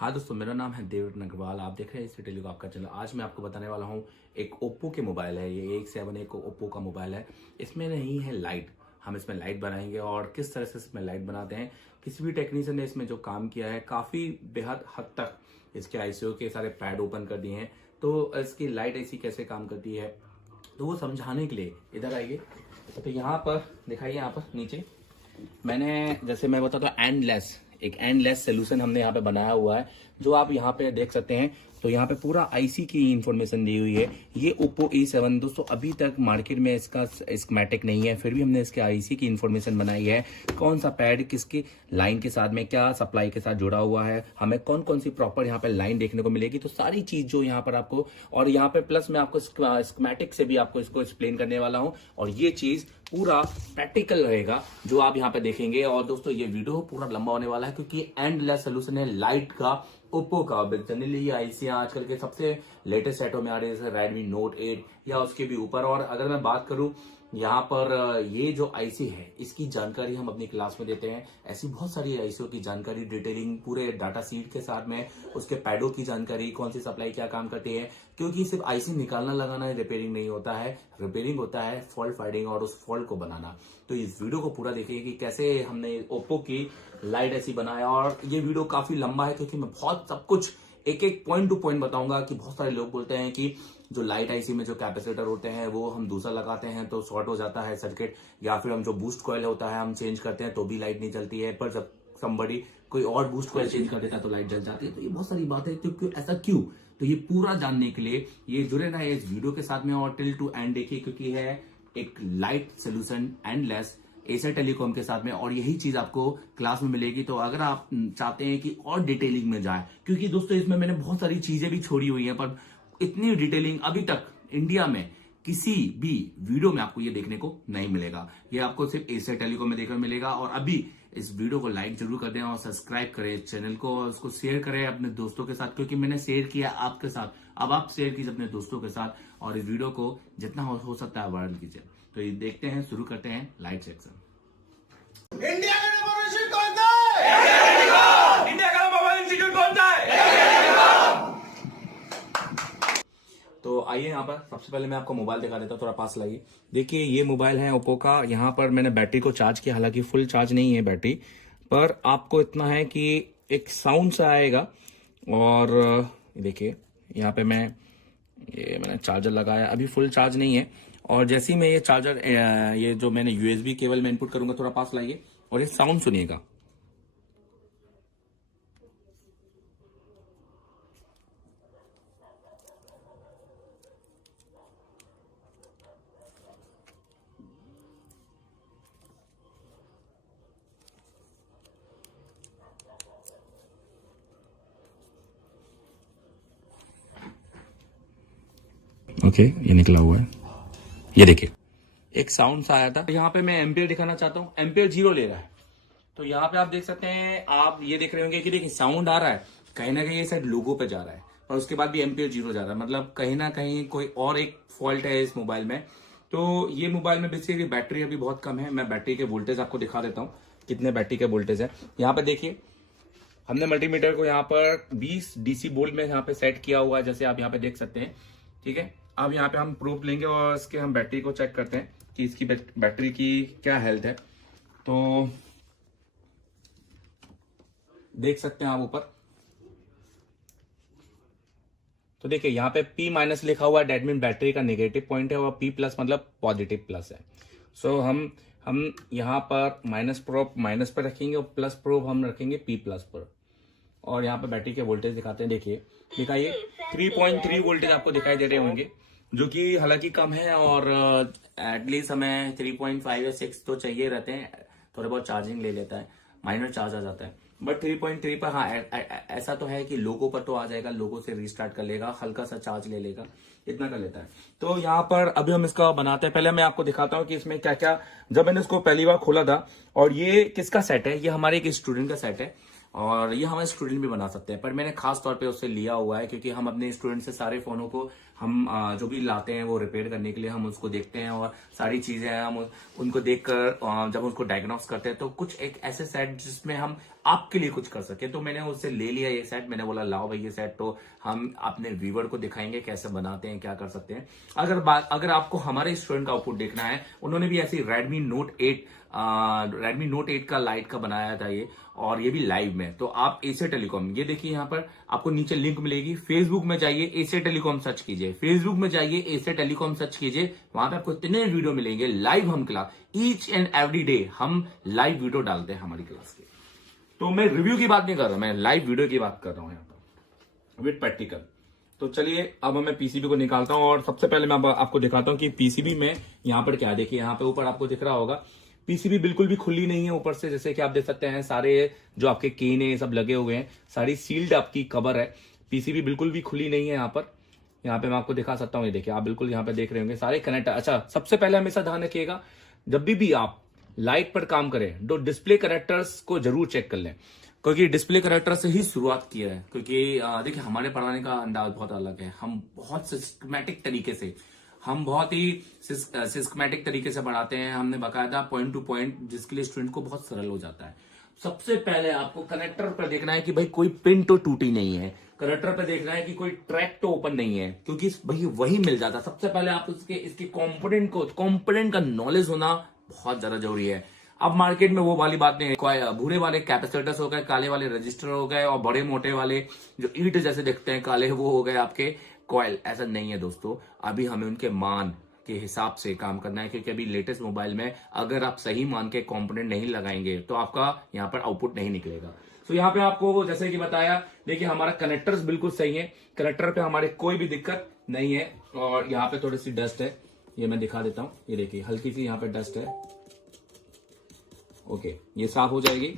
हाँ दोस्तों, मेरा नाम है देवरत्न अग्रवाल। आप देख रहे हैं इस टेली को आपका चैनल। आज मैं आपको बताने वाला हूँ एक ओप्पो के मोबाइल है। ये A7 एक ओप्पो का मोबाइल है। इसमें नहीं है लाइट। हम इसमें लाइट बनाएंगे और किस तरह से इसमें लाइट बनाते हैं। किसी भी टेक्नीशियन ने इसमें जो काम किया है काफी बेहद हद तक इसके आईसीओ के सारे पैड ओपन कर दिए हैं। तो इसकी लाइट ऐसी कैसे काम करती है तो वो समझाने के लिए इधर आइए। तो यहाँ पर दिखाइए, यहाँ पर नीचे मैंने जैसे मैं बताता हूँ एक एंडलेस सोल्यूशन हमने यहाँ पे बनाया हुआ है, जो आप यहाँ पे देख सकते हैं। तो यहाँ पे पूरा आईसी की इंफॉर्मेशन दी हुई है। ये ओप्पो A7 दोस्तों अभी तक मार्केट में इसका स्कीमेटिक नहीं है, फिर भी हमने इसके आईसी की इंफॉर्मेशन बनाई है। कौन सा पैड किसकी लाइन के साथ में क्या सप्लाई के साथ जुड़ा हुआ है, हमें कौन कौन सी प्रॉपर यहाँ पे लाइन देखने को मिलेगी। तो सारी चीज जो यहाँ पर आपको, और यहाँ पे प्लस मैं आपको स्कीमेटिक से भी आपको इसको एक्सप्लेन करने वाला हूँ। और ये चीज पूरा प्रैक्टिकल रहेगा जो आप यहाँ पे देखेंगे। और दोस्तों ये वीडियो पूरा लंबा होने वाला है क्योंकि एंडलेस सोल्यूशन है लाइट का, ओप्पो का। जनरली ये आईसियां आजकल के सबसे लेटेस्ट सेटों में आ रही है, जैसे रेडमी नोट 8 या उसके भी ऊपर। और अगर मैं बात करूं यहाँ पर ये जो आईसी है इसकी जानकारी हम अपनी क्लास में देते हैं। ऐसी बहुत सारी आईसीओ की जानकारी, डिटेलिंग पूरे डाटा सीट के साथ में, उसके पैडों की जानकारी, कौन सी सप्लाई क्या काम करती है। क्योंकि सिर्फ आईसी निकालना लगाना रिपेयरिंग नहीं होता है, रिपेयरिंग होता है फॉल्ट फाइंडिंग और उस फॉल्ट को बनाना। तो इस वीडियो को पूरा देखिए कि कैसे हमने ओप्पो की लाइट ऐसी बनाया। और ये वीडियो काफी लंबा है क्योंकि मैं बहुत सब कुछ एक एक पॉइंट टू पॉइंट बताऊंगा। कि बहुत सारे लोग बोलते हैं कि जो लाइट आईसी में जो कैपेसिटर होते हैं वो हम दूसरा लगाते हैं तो शॉर्ट हो जाता है सर्किट, या फिर हम जो बूस्ट कॉइल होता है हम चेंज करते हैं तो भी लाइट नहीं चलती है, पर जब somebody कोई और बूस्ट कॉइल चेंज कर देता है तो लाइट जल जाती है। तो ये बहुत सारी बात है, क्योंकि ऐसा क्यों। तो ये पूरा जानने के लिए ये जुड़े ना इस वीडियो के साथ में और टिल टू एंड देखिए, क्योंकि है एक light solution endless Acer telecom के साथ में, और यही चीज आपको क्लास में मिलेगी। तो अगर आप चाहते हैं कि और डिटेलिंग में जाए, क्योंकि दोस्तों इसमें मैंने बहुत सारी चीजें भी छोड़ी हुई हैं, पर इतनी डिटेलिंग अभी तक इंडिया में किसी भी वीडियो में आपको ये देखने को नहीं मिलेगा। ये आपको सिर्फ एसर टेलीकॉम में देखने को मिलेगा। और अभी इस वीडियो को लाइक जरूर कर दें और सब्सक्राइब करें इस चैनल को, और उसको शेयर करें अपने दोस्तों के साथ, क्योंकि मैंने शेयर किया आपके साथ, अब आप शेयर कीजिए अपने दोस्तों के साथ। और इस वीडियो को जितना हो सकता है वायरल कीजिए। तो ये देखते हैं, शुरू करते हैं लाइट सेक्शन। इंडिया का नंबर 1 इंस्टीट्यूट कौन सा है? इंडिया का नंबर 1 इंस्टीट्यूट कौन सा है? तो आइए यहाँ पर सबसे पहले मैं आपको मोबाइल दिखा देता हूँ, थोड़ा पास लाइए। देखिए ये मोबाइल है ओप्पो का। यहाँ पर मैंने बैटरी को चार्ज किया, हालांकि फुल चार्ज नहीं है बैटरी, पर आपको इतना है कि एक साउंड सा आएगा। और देखिए यहाँ पे मैंने चार्जर लगाया, अभी फुल चार्ज नहीं है। और जैसे ही मैं ये चार्जर ये जो मैंने यूएसबी केबल में इनपुट करूंगा, थोड़ा पास लाइए और ये साउंड सुनिएगा। ओके, ये निकला हुआ है, ये देखिए एक साउंड सा आया था। यहाँ पे मैं एम्पियर दिखाना चाहता हूँ, एम्पियर 0 ले रहा है। तो यहाँ पे आप देख सकते हैं, आप ये देख रहे होंगे कि देखिए साउंड आ रहा है, कहीं ना कहीं ये शायद लोगो पे जा रहा है, और उसके बाद भी एम्पियर 0 जा रहा है। मतलब कहीं ना कहीं कोई और एक फॉल्ट है इस मोबाइल में। तो ये मोबाइल में बेसिकली बैटरी अभी बहुत कम है। मैं बैटरी के वोल्टेज आपको दिखा देता हूँ, कितने बैटरी के वोल्टेज है। यहाँ पे देखिए हमने मल्टीमीटर को यहाँ पर 20 डीसी वोल्ट में यहाँ पे सेट किया हुआ है, जैसे आप यहाँ पे देख सकते हैं। ठीक है, अब यहाँ पे हम प्रूफ लेंगे और इसके हम बैटरी को चेक करते हैं कि इसकी बैटरी की क्या हेल्थ है। तो देख सकते हैं आप ऊपर, तो देखिए यहाँ पे P- लिखा हुआ है, डेट मीन बैटरी का नेगेटिव पॉइंट है, और P+ मतलब पॉजिटिव प्लस है। सो हम यहाँ पर माइनस प्रोब माइनस पर रखेंगे और प्लस प्रोब हम रखेंगे P+ पर। और यहाँ पे बैटरी के वोल्टेज दिखाते हैं, देखिए दिखाइए 3.3 वोल्टेज आपको दिखाई दे रहे होंगे, जो कि हालांकि कम है। और एटलीस्ट हमें 3.5 या 6 तो चाहिए रहते हैं, थोड़े बहुत चार्जिंग ले लेता है, माइनर चार्ज आ जाता है। बट 3.3 पर हाँ ऐसा तो है कि लोगो पर तो आ जाएगा, लोगो से रीस्टार्ट कर लेगा, हल्का सा चार्ज ले लेगा, इतना कर लेता है। तो यहाँ पर अभी हम इसका बनाते हैं। पहले मैं आपको दिखाता हूँ कि इसमें क्या क्या, जब मैंने इसको पहली बार खोला था। और ये किसका सेट है, ये हमारे एक स्टूडेंट का सेट है, और ये हमारे स्टूडेंट भी बना सकते हैं, पर मैंने खास तौर पे उससे लिया हुआ है क्योंकि हम अपने स्टूडेंट से सारे फोनों को हम जो भी लाते हैं वो रिपेयर करने के लिए हम उसको देखते हैं, और सारी चीजें हम उनको देखकर जब उसको डायग्नोस करते हैं तो कुछ एक ऐसे सेट जिसमें हम आपके लिए कुछ कर सके। तो मैंने उससे ले लिया ये सेट, मैंने बोला लाओ भाई ये सेट, तो हम अपने व्यूवर को दिखाएंगे कैसे बनाते हैं, क्या कर सकते हैं। अगर आपको हमारे स्टूडेंट का आउटपुट देखना है, उन्होंने भी ऐसी रेडमी नोट 8 का लाइट का बनाया था ये, और ये भी लाइव में। तो आप एशिया टेलीकॉम, ये देखिए यहाँ पर आपको नीचे लिंक मिलेगी, फेसबुक में जाइए एशिया टेलीकॉम सर्च कीजिए, फेसबुक में जाइए एशिया टेलीकॉम सर्च कीजिए, वहां पे आपको इतने वीडियो मिलेंगे लाइव। हम class each and every day हम लाइव वीडियो डालते हैं हमारी क्लास के। तो मैं रिव्यू की बात नहीं कर रहा, मैं लाइव वीडियो की बात कर रहा हूं यहाँ पर विद प्रैक्टिकल। तो चलिए अब मैं पीसीबी को निकालता हूं, और सबसे पहले मैं आपको दिखाता हूं कि पीसीबी में यहाँ पर क्या, देखिए यहाँ पे ऊपर आपको दिख रहा होगा, पीसीबी बिल्कुल भी खुली नहीं है ऊपर से, जैसे कि आप देख सकते हैं सारे जो आपके केन है सब लगे हुए हैं, सारी सील्ड आपकी कवर है, पीसीबी बिल्कुल भी खुली नहीं है। यहाँ पे मैं आपको दिखा सकता हूँ, ये देखिए आप बिल्कुल यहाँ पे देख रहे होंगे सारे कनेक्ट। अच्छा, सबसे पहले हमेशा ध्यान रखिएगा जब भी आप लाइट पर काम करें तो डिस्प्ले कनेक्टर्स को जरूर चेक कर लें, क्योंकि डिस्प्ले कनेक्टर से ही शुरुआत की है। क्योंकि देखिए हमारे पढ़ाने का अंदाज बहुत अलग है, हम बहुत सिस्टमैटिक तरीके से पढ़ाते हैं। हमने बकायदा पॉइंट टू पॉइंट, जिसके लिए स्टूडेंट को बहुत सरल हो जाता है। सबसे पहले आपको कनेक्टर पर देखना है कि भाई कोई पिन तो टूटी नहीं है, कनेक्टर पर देखना है कि कोई ट्रैक तो ओपन नहीं है, क्योंकि भाई वही मिल जाता है। सबसे पहले आप इसके कंपोनेंट का नॉलेज होना बहुत ज्यादा जरूरी है। अब मार्केट में वो वाली बात नहीं है, भूरे वाले कैपेसिटर्स हो गए, काले वाले रजिस्टर हो गए, और बड़े मोटे वाले जो ईंट जैसे दिखते हैं काले, वो हो गए आपके कॉइल। ऐसा नहीं है दोस्तों, अभी हमें उनके मान के हिसाब से काम करना है, क्योंकि अभी लेटेस्ट मोबाइल में अगर आप सही मान के कंपोनेंट नहीं लगाएंगे तो आपका यहाँ पर आउटपुट नहीं निकलेगा। तो यहाँ पे आपको जैसे कि बताया, देखिए हमारा कनेक्टर्स बिल्कुल सही है, कनेक्टर पे हमारे कोई भी दिक्कत नहीं है। और यहाँ पे थोड़ी सी डस्ट है, ये मैं दिखा देता हूँ, ये देखिए हल्की सी यहाँ पे डस्ट है। ओके, ये साफ हो जाएगी।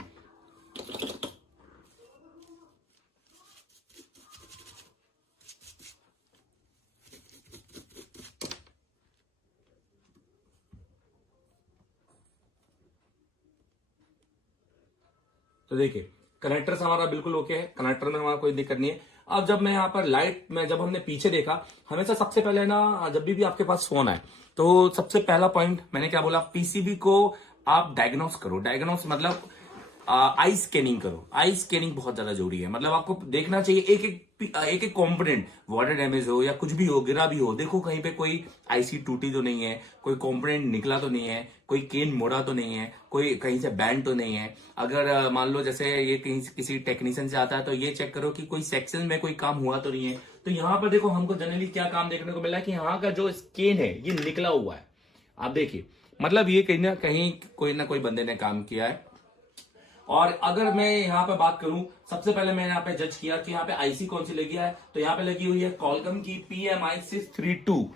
तो देखिए कनेक्टर हमारा बिल्कुल ओके है, कनेक्टर में हमारा कोई दिक्कत नहीं है। अब जब मैं यहाँ पर लाइट में जब हमने पीछे देखा, हमेशा सबसे पहले ना जब भी आपके पास फोन आए तो सबसे पहला पॉइंट मैंने क्या बोला, पीसीबी को आप डायग्नोस करो। डायग्नोस मतलब आई स्कैनिंग करो। आई स्कैनिंग बहुत ज्यादा जरूरी है, मतलब आपको देखना चाहिए एक एक कंपोनेंट, वाटर डैमेज हो या कुछ भी हो, गिरा भी हो, देखो कहीं पे कोई आईसी टूटी तो नहीं है, कोई कंपोनेंट निकला तो नहीं है, कोई केन मोड़ा तो नहीं है, कोई कहीं से बैंड तो नहीं है। अगर मान लो जैसे ये कहीं किसी टेक्नीशियन से आता है तो ये चेक करो कि कोई सेक्शन में कोई काम हुआ तो नहीं है। तो यहाँ पर देखो हमको जनरली क्या काम देखने को मिला है कि यहाँ का जो स्केन है ये निकला हुआ है। आप देखिए, मतलब ये कहीं ना कोई बंदे ने काम किया है। और अगर मैं यहाँ पे बात करूं, सबसे पहले मैंने यहाँ पे जज किया कि यहाँ पे आईसी कौन सी लगी है, तो यहाँ पे लगी हुई है कॉलकम की PMI 632।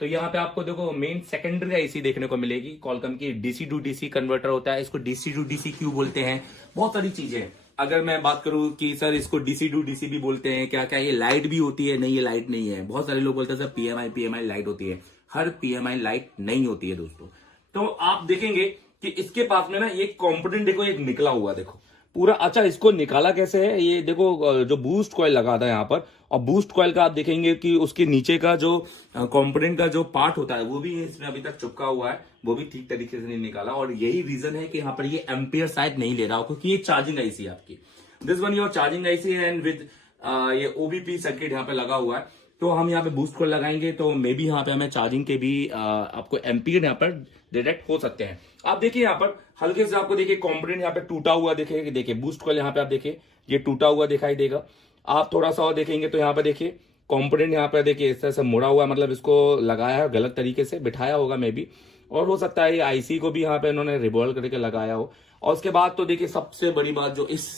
तो यहाँ पे आपको देखो मेन सेकेंडरी आईसी देखने को मिलेगी, कॉलकम की डीसी टू डीसी कन्वर्टर होता है, इसको डीसी टू डीसी क्यों बोलते हैं, बहुत सारी चीजें। अगर मैं बात करूं कि सर इसको डीसी टू डीसी भी बोलते हैं, क्या क्या ये लाइट भी होती है, नहीं ये लाइट नहीं है। बहुत सारे लोग बोलते हैं सर PMI लाइट होती है, हर PMI लाइट नहीं होती है दोस्तों। तो आप देखेंगे कि इसके पास में ना एक कंपोनेंट देखो, एक निकला हुआ देखो पूरा। अच्छा, इसको निकाला कैसे है, ये देखो जो बूस्ट कॉइल लगा था यहाँ पर, और बूस्ट कॉइल का आप देखेंगे कि उसके नीचे का जो कंपोनेंट का जो पार्ट होता है वो भी इसमें अभी तक चिपका हुआ है, वो भी ठीक तरीके से नहीं निकाला। और यही रीजन है कि यहाँ पर ये एम्पियर शायद नहीं ले रहा हो, क्योंकि ये चार्जिंग आईसी है आपकी, this one your charging IC and with ये ओबीपी सर्किट यहाँ पे लगा हुआ है। तो हम यहाँ पे बूस्ट कॉइल लगाएंगे तो मे बी यहाँ पे हमें चार्जिंग के भी आपको एम्पियर यहाँ पर डिटेक्ट हो सकते हैं। आप देखिए यहाँ पर हल्के से आपको देखिए कंपोनेंट यहाँ पे टूटा हुआ देखिए बूस्ट कॉइल यहाँ पे आप देखिए ये टूटा हुआ दिखाई देगा। आप थोड़ा सा और देखेंगे तो यहाँ पे देखिए कंपोनेंट यहाँ पे देखिए इस तरह से मुड़ा हुआ, मतलब इसको लगाया है गलत तरीके से, बिठाया होगा मे बी, और हो सकता है ये आईसी को भी यहाँ पे इन्होंने रिवॉल्व करके लगाया हो। और उसके बाद तो देखिए सबसे बड़ी बात जो इस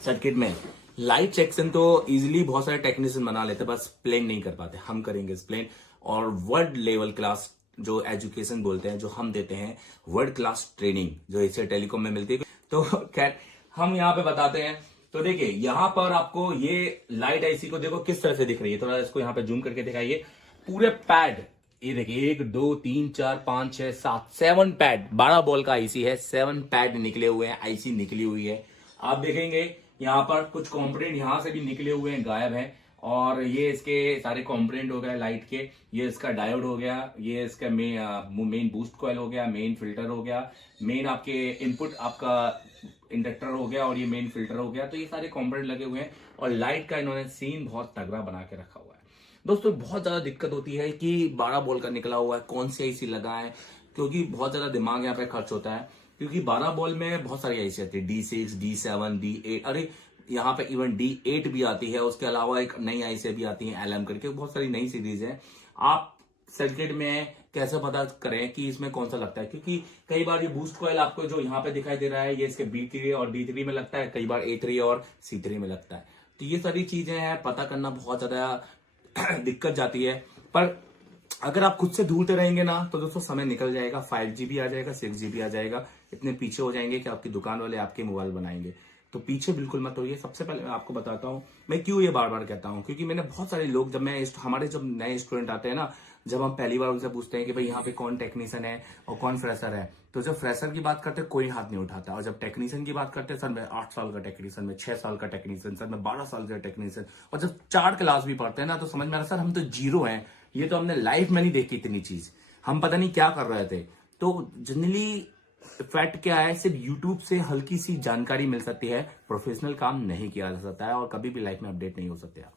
सर्किट में लाइट सेक्शन तो इजीली बहुत सारे टेक्नीशियन बना लेते, बस प्लेन नहीं कर पाते, हम करेंगे प्लेन। और वर्ल्ड लेवल क्लास जो एजुकेशन बोलते हैं, जो हम देते हैं वर्ल्ड क्लास ट्रेनिंग जो एशिया टेलीकॉम में मिलती है, तो खैर हम यहाँ पे बताते हैं। तो देखिए यहाँ पर आपको ये लाइट आईसी को देखो किस तरह से दिख रही है, थोड़ा इसको यहाँ पे जूम करके दिखाइए। पूरे पैड ये देखिए 1 2 3 4 5 6 7 7 पैड, 12 बॉल का आईसी है, 7 पैड निकले हुए हैं, आईसी निकली हुई है। आप देखेंगे यहाँ पर कुछ कंपोनेंट यहाँ से भी निकले हुए हैं, गायब हैं। और ये इसके सारे कंपोनेंट हो गए लाइट के, ये इसका डायोड हो गया, ये इसका मेन बूस्ट कॉइल हो गया, मेन फिल्टर हो गया, मेन आपके इनपुट आपका इंडक्टर हो गया और ये मेन फिल्टर हो गया, तो ये सारे कंपोनेंट लगे हुए हैं और लाइट का इन्होंने सीन बहुत तगड़ा बना के रखा हुआ है। दोस्तों बहुत ज्यादा दिक्कत होती है कि 12 वोल्ट का निकला हुआ है, कौन सी आईसी लगा है, क्योंकि बहुत ज्यादा दिमाग यहाँ पे खर्च होता है, क्योंकि 12 वोल्ट में बहुत सारी आईसी आती है, D6, D7, D8, अरे यहाँ पे इवन D8 भी आती है। उसके अलावा एक नई आईसी भी आती है LM करके, बहुत सारी नई सीरीज है। आप सर्किट में कैसे पता करें कि इसमें कौन सा लगता है, क्योंकि कई बार ये बूस्ट कॉइल आपको जो यहाँ पे दिखाई दे रहा है ये इसके B3 और D3 में लगता है, कई बार A3 और C3 में लगता है। तो ये सारी चीजें हैं, पता करना बहुत ज्यादा दिक्कत जाती है। पर अगर आप खुद से ढूंढते रहेंगे ना तो दोस्तों समय निकल जाएगा, 5G भी आ जाएगा, 6G भी आ जाएगा, इतने पीछे हो जाएंगे कि आपकी दुकान वाले आपके मोबाइल बनाएंगे। तो पीछे बिल्कुल मत होइए। सबसे पहले मैं आपको बताता हूँ मैं क्यों ये बार बार कहता हूँ, क्योंकि मैंने बहुत सारे लोग, जब नए स्टूडेंट आते हैं ना, जब हम पहली बार उनसे पूछते हैं कि भाई यहाँ पे कौन टेक्नीशियन है और कौन फ्रेशर है, तो जब फ्रेशर की बात करते हैं कोई हाथ नहीं उठाता, और जब टेक्नीशियन की बात करते हैं सर मैं 8 साल का टेक्नीशियन, मैं 6 साल का टेक्नीशियन, सर मैं 12 साल का टेक्नीशियन, और जब 4 क्लास भी पढ़ते हैं ना तो समझ में आ रहा सर हम तो जीरो हैं, ये तो हमने लाइफ में नहीं देखी इतनी चीज, हम पता नहीं क्या कर रहे थे। तो जनरली फैक्ट क्या है, सिर्फ यूट्यूब से हल्की सी जानकारी मिल सकती है, प्रोफेशनल काम नहीं किया जा सकता है और कभी भी लाइफ में अपडेट नहीं हो सकते आप।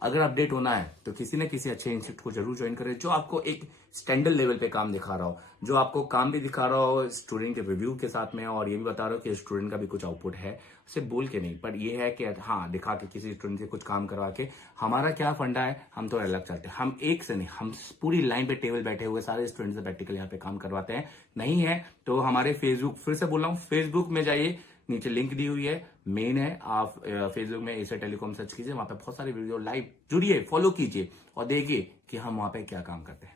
अगर अपडेट होना है तो किसी न किसी अच्छे इंस्टीट्यूट को जरूर ज्वाइन करें, जो आपको एक स्टैंडर्ड लेवल पे काम दिखा रहा हो, जो आपको काम भी दिखा रहा हो स्टूडेंट के रिव्यू के साथ में, और ये भी बता रहा हो कि स्टूडेंट का भी कुछ आउटपुट है, सिर्फ बोल के नहीं, पर ये है कि हाँ दिखा के किसी स्टूडेंट से कुछ काम करवा के। हमारा क्या फंडा है, हम तो अलग चलते हैं, हम एक से नहीं, हम पूरी लाइन पे टेबल बैठे हुए सारे स्टूडेंट से प्रैक्टिकल यहाँ पे काम करवाते हैं। नहीं है तो हमारे फेसबुक, फिर से बोल रहा हूँ, फेसबुक में जाइए, नीचे लिंक दी हुई है, मेन है, आप फेसबुक में एशिया टेलीकॉम सर्च कीजिए, वहां पे बहुत सारे वीडियो लाइव जुड़िए, फॉलो कीजिए और देखिए कि हम वहां पे क्या काम करते हैं।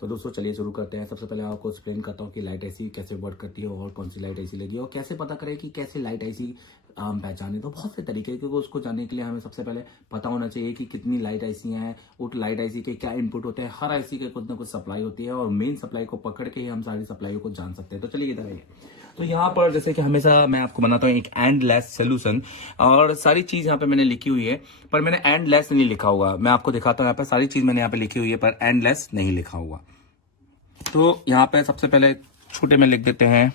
तो दोस्तों चलिए शुरू करते हैं। सबसे पहले आपको एक्सप्लेन करता हूँ कि लाइट आईसी कैसे वर्क करती है और कौन सी लाइट आईसी लगी है और कैसे पता करें कि कैसे लाइट आईसी हम पहचाने। तो बहुत से तरीके, क्योंकि उसको जानने के लिए हमें सबसे पहले पता होना चाहिए कि कितनी लाइट आईसी हैं, उस लाइट आईसी के क्या इनपुट होते हैं। हर आईसी के कुछ ना कुछ सप्लाई होती है और मेन सप्लाई को पकड़ के ही हम सारी सप्लाई को जान सकते हैं। तो चलिए इधर आइए। तो यहाँ पर जैसे कि हमेशा मैं आपको बनाता हूँ एक एंडलेस सोल्यूशन, और सारी चीज यहाँ पे मैंने लिखी हुई है, पर मैंने एंडलेस नहीं लिखा हुआ। मैं आपको दिखाता हूँ, यहाँ पे सारी चीज मैंने यहाँ पे लिखी हुई है पर एंडलेस नहीं लिखा हुआ। तो यहाँ पे सबसे पहले छोटे में लिख देते हैं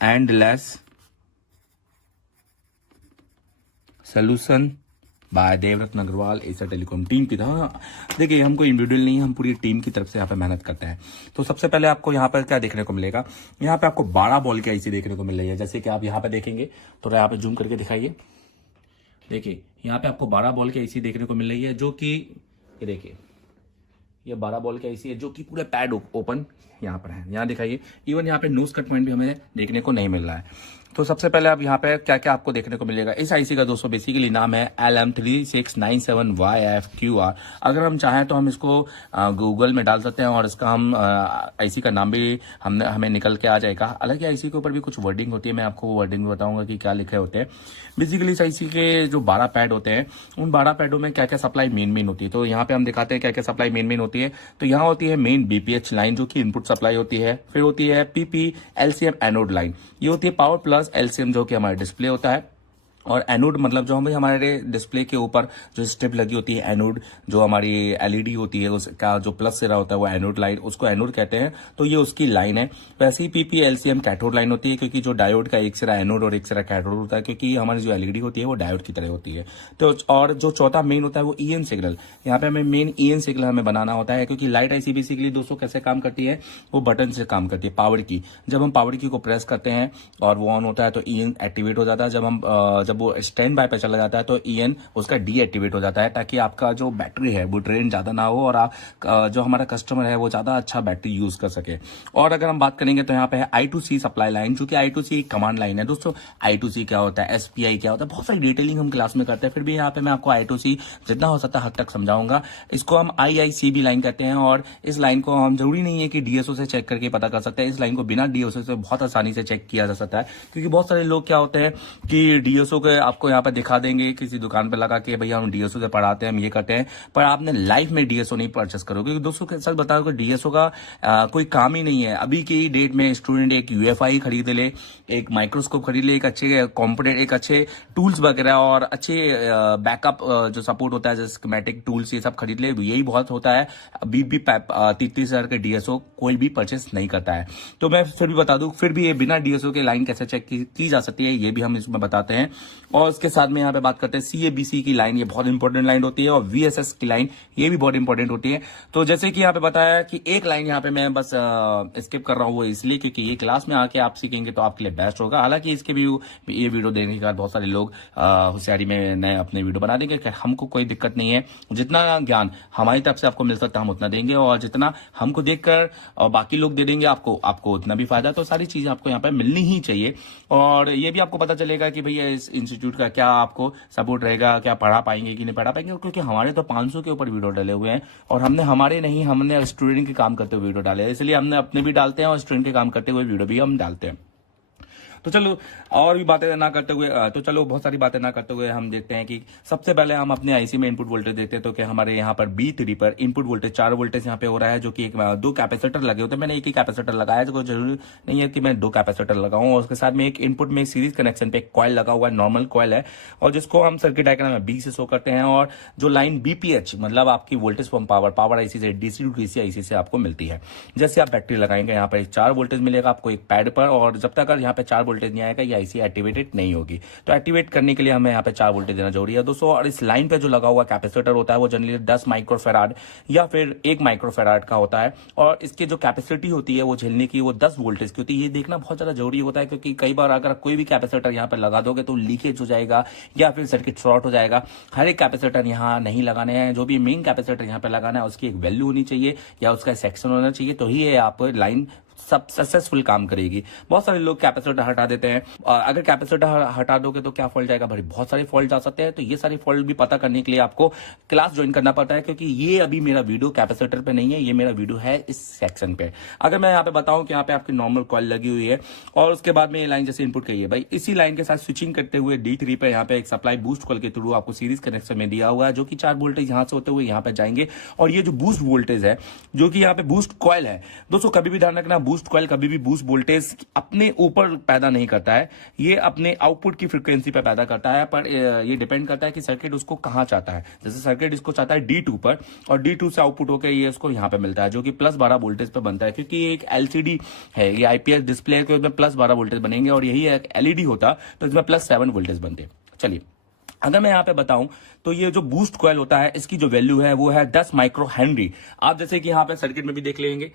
endless solution by Devratna Agarwal Asia telecom team की तरह। देखिए हम कोई इंडिविजुअल नहीं है, हम पूरी टीम की तरफ से यहाँ पे मेहनत करते हैं। तो सबसे पहले आपको यहाँ पर क्या देखने को मिलेगा, यहाँ पे आपको 12 वोल्ट की आईसी देखने को मिल रही है। जैसे कि आप यहाँ पे देखेंगे, थोड़ा यहाँ पे जूम करके दिखाइए, देखिए यहाँ पे आपको 12 वोल्ट की आईसी देखने को मिल रही है, जो कि ये देखिए ये 12 वोल्ट की आईसी है, जो कि पूरे पैड ओपन यहाँ पर है। यहाँ दिखाइए, इवन यहाँ पे नोज कट पॉइंट भी हमें देखने को नहीं मिल रहा है। तो सबसे पहले अब यहाँ पे क्या क्या आपको देखने को मिलेगा। इस आईसी का दोस्तों बेसिकली नाम है LM3697YFQR। अगर हम चाहें तो हम इसको गूगल में डाल सकते हैं और इसका हम आईसी का नाम भी हमें निकल के आ जाएगा। हालांकि आईसी के ऊपर भी कुछ वर्डिंग होती है, मैं आपको वो वर्डिंग बताऊंगा कि क्या लिखे होते हैं। बेसिकली इस आईसी के जो 12 पैड होते हैं, उन 12 पैडों में क्या क्या सप्लाई मेन होती है। तो यहाँ पे हम दिखाते हैं क्या क्या सप्लाई मेन होती है। तो यहाँ होती है मेन BPH लाइन, जो कि इनपुट सप्लाई होती है। फिर होती है PP LCM एनोड लाइन, ये होती है पावर प्लस LCM, जो कि हमारा डिस्प्ले होता है। और एनोड मतलब जो हमारे डिस्प्ले के ऊपर जो स्ट्रिप लगी होती है, एनोड जो हमारी LED होती है उसका जो प्लस सिरा होता है वो एनोड लाइन, उसको एनोड कहते हैं। तो ये उसकी लाइन है। वैसे ही PP LCM कैथोड लाइन होती है, क्योंकि जो डायोड का एक सिरा एनोड और एक सिरा कैथोड होता है, क्योंकि हमारी जो LED होती है वो डायोड की तरह होती है। तो और जो चौथा मेन होता है वो EN सिग्नल, यहाँ पे हमें मेन EN सिग्नल हमें बनाना होता है, क्योंकि लाइट आईसी बेसिकली दोस्तों कैसे काम करती है, वो बटन से काम करती है, पावर की। जब हम पावर की को प्रेस करते हैं और वो ऑन होता है तो EN एक्टिवेट हो जाता है। जब वो स्टैंड बाय पे चला जाता है तो EN उसका डीएक्टिवेट हो जाता है, ताकि आपका जो बैटरी है वो ड्रेन ज्यादा ना हो और आप जो हमारा कस्टमर है वो ज्यादा अच्छा बैटरी यूज कर सके। और अगर हम बात करेंगे तो यहाँ पे है I2C सप्लाई लाइन, जो कि I2C एक कमांड लाइन है। दोस्तों I2C क्या होता है, SPI क्या होता है, बहुत सारी डिटेलिंग हम क्लास में करते हैं, फिर भी यहाँ पे मैं आपको I2C जितना हो सकता है हद तक समझाऊंगा। इसको हम IICB लाइन कहते हैं, और इस लाइन को हम जरूरी नहीं है कि DSO से चेक करके पता कर सकते हैं। इस लाइन को बिना DSO से बहुत आसानी से चेक किया जा सकता है, क्योंकि बहुत सारे लोग क्या होते हैं कि DSO डीएसओ के आपको यहाँ पे दिखा देंगे किसी दुकान पे लगा के भैया हम डीएसओ से पढ़ाते हैं, हम ये करते हैं, पर आपने लाइफ में डीएसओ नहीं परचेस करोगे, क्योंकि दोस्तों के साथ बता दो डीएसओ का कोई काम ही नहीं है। अभी की डेट में स्टूडेंट एक यूएफआई खरीद ले, एक माइक्रोस्कोप खरीद ले, एक अच्छे कॉम्पोनेंट, एक अच्छे टूल्स वगैरह और अच्छे बैकअप जो सपोर्ट होता है जैसे स्कीमेटिक टूल्स, ये सब खरीद ले, यही बहुत होता है। 20-30 हजार के डीएसओ कोई भी परचेस नहीं करता है। तो मैं फिर भी बता दूं, फिर भी ये बिना डीएसओ के लाइन कैसे चेक की जा सकती है ये भी हम इसमें बताते हैं। और उसके साथ में यहाँ पे बात करते हैं सीएबीसी की लाइन, ये बहुत इंपॉर्टेंट लाइन होती है, और वीएसएस की लाइन ये भी बहुत इंपॉर्टेंट होती है। तो जैसे कि यहाँ पे बताया कि एक लाइन यहाँ पे मैं बस स्किप कर रहा हूँ, वो इसलिए क्योंकि ये क्लास में आके आप सीखेंगे तो आपके लिए बेस्ट होगा। हालांकि इसके भी ये वीडियो देखने के बाद बहुत सारे लोग होशियारी में नए अपने वीडियो बना देंगे, हमको कोई दिक्कत नहीं है। जितना ज्ञान हमारी तरफ से आपको मिल सकता है हम उतना देंगे, और जितना हमको देखकर और बाकी लोग दे देंगे आपको उतना भी फायदा। तो सारी चीजें आपको यहाँ पे मिलनी ही चाहिए, और ये भी आपको पता चलेगा कि भैया इस इंस्टीट्यूट का क्या आपको सपोर्ट रहेगा, क्या पढ़ा पाएंगे कि नहीं पढ़ा पाएंगे, क्योंकि हमारे तो 500 के ऊपर वीडियो डाले हुए हैं, और हमने स्टूडेंट के काम करते हुए वीडियो डाले हैं, इसलिए हमने अपने भी डालते हैं और स्टूडेंट के काम करते हुए वीडियो भी हम डालते हैं। तो चलो और भी बातें ना करते हुए बहुत सारी बातें ना करते हुए हम देखते हैं कि सबसे पहले हम अपने आईसी में इनपुट वोल्टेज देखते हैं। तो क्या हमारे यहाँ पर B3 पर इनपुट वोल्टेज 4 वोल्टेज यहाँ पे हो रहा है, जो कि 2 कैपेसिटर लगे होते हैं। मैंने एक ही कैपेसिटर लगाया, तो जरूरी नहीं है कि मैं 2 कैपेसिटर लगाऊं। और उसके साथ में एक इनपुट में सीरीज कनेक्शन पे एक कॉइल लगा हुआ है, नॉर्मल कॉइल है, और जिसको हम सर्किट डायग्राम में B से शो करते हैं। और जो लाइन BPH मतलब आपकी वोल्टेज फ्रॉम पावर आईसी से DC टू DC आईसी से आपको मिलती है। जैसे आप बैटरी लगाएंगे यहाँ पर 4 वोल्टेज मिलेगा आपको एक पैड पर, और जब तक यहाँ पे 4 वोल्टेज नहीं आएगा ये एक्टिवेटेड नहीं होगी। तो एक्टिवेट करने के लिए हमें यहाँ पे 4 वोल्टेज देना जरूरी है दोस्तों। और इस लाइन पे जो लगा हुआ कैपेसिटर होता है वो जनरली 10 माइक्रोफेराड या फिर 1 माइक्रोफेराड का होता है, और इसकी जो कैपेसिटी होती है वो झेलने की वो 10 वोल्टेज की होती है। ये देखना बहुत ज्यादा जरूरी होता है, क्योंकि कई बार अगर कोई भी कैपेसिटर यहाँ पे लगा दोगे तो लीकेज हो जाएगा या फिर सर्किट शॉर्ट हो जाएगा। हर एक कैपेसिटर यहाँ नहीं लगाने हैं, जो भी मेन कैपेसिटर यहाँ पे लगाना है उसकी एक वैल्यू होनी चाहिए या उसका सेक्शन होना चाहिए, तो ही आप लाइन सब सक्सेसफुल काम करेगी। बहुत सारे लोग कैपेसिटर हटा देते हैं, अगर कैपेसिटर हटा दोगे तो क्या फॉल्ट जाएगा, भाई बहुत सारे फॉल्ट आ सकते हैं। तो ये सारे फॉल्ट भी पता करने के लिए आपको क्लास ज्वाइन करना पड़ता है, क्योंकि ये अभी मेरा वीडियो कैपेसिटर पे नहीं है, ये मेरा वीडियो है इस सेक्शन पे। अगर मैं यहाँ पे बताऊं कि यहाँ पे आपकी नॉर्मल कॉइल लगी हुई है, और उसके बाद में ये लाइन जैसे इनपुट कही है, भाई इसी लाइन के साथ स्विचिंग करते हुए D3 पे यहाँ पे एक सप्लाई बूस्ट कॉइल के थ्रू आपको सीरीज कनेक्शन में दिया हुआ है, जो कि 4 वोल्टेज यहाँ से होते हुए यहाँ पे जाएंगे। और ये जो बूस्ट वोल्टेज है, जो कि यहाँ पे बूस्ट कॉइल है दोस्तों, कभी भी ध्यान रखना, बूस्ट कॉइल कभी भी बूस्ट वोल्टेज अपने ऊपर पैदा नहीं करता है, ये अपने आउटपुट की फ्रीक्वेंसी पर पैदा करता है। पर ये डिपेंड करता है कि सर्किट उसको कहां चाहता है। जैसे सर्किट इसको चाहता है D2 पर, और D2 से आउटपुट होकर ये उसको यहां पे मिलता है, जो कि +12 वोल्टेज पे बनता है, क्योंकि ये एक LCD है, ये IPS डिस्प्ले है, इसमें +12 वोल्टेज बनेंगे, और यही एक LED होता तो इसमें +7 वोल्टेज बनते। चलिए अगर मैं यहाँ पे बताऊं तो ये जो बूस्ट कॉइल होता है इसकी जो वैल्यू है वो है 10 माइक्रो हेनरी। आप जैसे कि यहाँ पे सर्किट में भी देख लेंगे,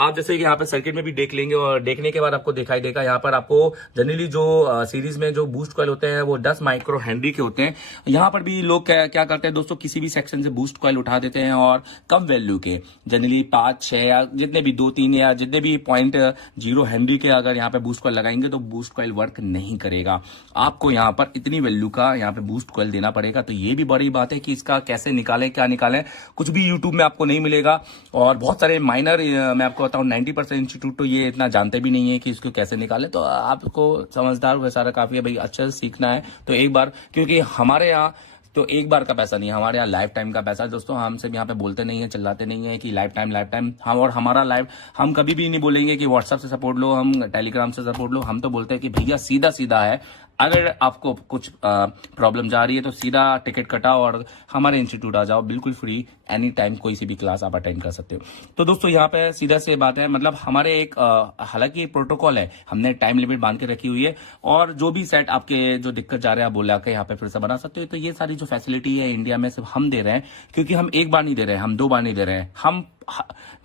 आप जैसे कि यहाँ पे सर्किट में भी देख लेंगे, और देखने के बाद आपको दिखाई देगा यहाँ पर आपको जनरली जो सीरीज में जो बूस्ट कॉइल होते हैं वो 10 माइक्रो हेनरी के होते हैं। यहाँ पर भी लोग क्या करते हैं दोस्तों, किसी भी सेक्शन से बूस्ट कॉइल उठा देते हैं, और कम वैल्यू के जनरली 5, 6 या जितने भी 2, 3 या जितने भी 0.0 हेनरी के अगर यहाँ पे बूस्ट कॉइल लगाएंगे तो बूस्ट कॉइल वर्क नहीं करेगा। आपको यहाँ पर इतनी वैल्यू का यहाँ पे बूस्ट कॉइल देना पड़ेगा। तो ये भी बड़ी बात है कि इसका कैसे निकालें, क्या निकालें, कुछ भी यूट्यूब में आपको नहीं मिलेगा। और बहुत सारे माइनर मैं आपको बताऊं 90% इंस्टीट्यूट तो ये इतना जानते भी नहीं है कि इसको कैसे निकालें। तो आपको समझदार हो सारा काफी है भाई, अच्छे से सीखना है तो एक बार, क्योंकि हमारे यहाँ तो एक बार का पैसा नहीं है, हमारे यहाँ लाइफ टाइम का पैसा है दोस्तों। हम सिर्फ यहाँ पे बोलते नहीं है, चिल्लाते नहीं है कि लाइफ टाइम हम, और हमारा लाइफ हम कभी भी नहीं बोलेंगे कि व्हाट्सएप से सपोर्ट लो, हम टेलीग्राम से सपोर्ट लो। हम तो बोलते हैं कि भैया सीधा सीधा है, अगर आपको कुछ प्रॉब्लम जा रही है तो सीधा टिकट कटाओ और हमारे इंस्टीट्यूट आ जाओ, बिल्कुल फ्री, एनी टाइम कोई सी भी क्लास आप अटेंड कर सकते हो। तो दोस्तों यहाँ पे सीधा से बात है, मतलब हमारे एक हालांकि प्रोटोकॉल है, हमने टाइम लिमिट बांध के रखी हुई है, और जो भी सेट आपके जो दिक्कत जा रहे हैं आप बोला के यहाँ पे फिर से बना सकते हो। तो ये सारी जो फैसिलिटी है इंडिया में सिर्फ हम दे रहे हैं, क्योंकि हम एक बार नहीं दे रहे हैं, हम 2 बार नहीं दे रहे हैं, हम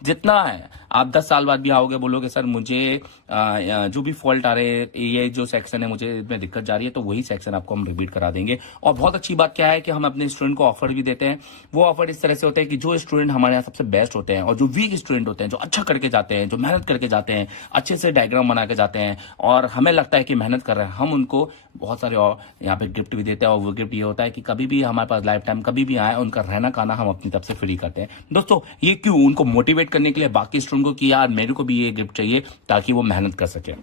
जितना है आप 10 साल बाद भी आओगे बोलोगे सर मुझे जो भी फॉल्ट आ रहे हैं, ये जो सेक्शन है मुझे इसमें दिक्कत जा रही है, तो वही सेक्शन आपको हम रिपीट करा देंगे। और बहुत अच्छी बात क्या है कि हम अपने स्टूडेंट को ऑफर भी देते हैं। वो ऑफर इस तरह से होता है कि जो स्टूडेंट हमारे यहाँ सबसे बेस्ट होते हैं, और जो वीक स्टूडेंट होते हैं, जो अच्छा करके जाते हैं, जो मेहनत करके जाते हैं, अच्छे से डायग्राम बना के जाते हैं, और हमें लगता है कि मेहनत कर रहे हैं, हम उनको बहुत सारे और यहाँ पे गिफ्ट भी देते हैं। और वो गिफ्ट ये होता है कि कभी भी हमारे पास लाइफ टाइम कभी भी आए, उनका रहना खाना हम अपनी तरफ से फ्री करते हैं। दोस्तों ये क्यों, उनको मोटिवेट करने के लिए बाकी स्टूडेंट को कि यार मेरे को भी ये गिफ्ट चाहिए, ताकि वो मेहनत कर सके।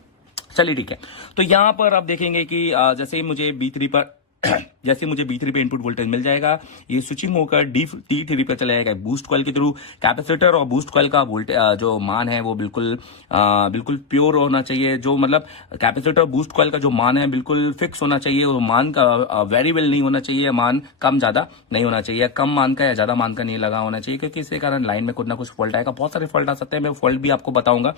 चलिए ठीक है। तो यहाँ पर आप देखेंगे कि जैसे मुझे B3 पर जैसे मुझे B3 पे इनपुट वोल्टेज मिल जाएगा, ये स्विचिंग होकर T3 पे चला जाएगा बूस्ट कॉइल के थ्रू। कैपेसिटर और बूस्ट कॉइल का वोल्टेज जो मान है वो बिल्कुल प्योर होना चाहिए। जो मतलब कैपेसिटर और बूस्ट कॉइल का जो मान है बिल्कुल फिक्स होना चाहिए। वो मान का वेरिएबल नहीं होना चाहिए, मान कम ज्यादा नहीं होना चाहिए, कम मान का या ज्यादा मान का नहीं लगा होना चाहिए, क्योंकि इसके कारण लाइन में कुछ ना कुछ फॉल्ट आएगा। बहुत सारे फॉल्ट आ सकते हैं, मैं फॉल्ट भी आपको बताऊंगा।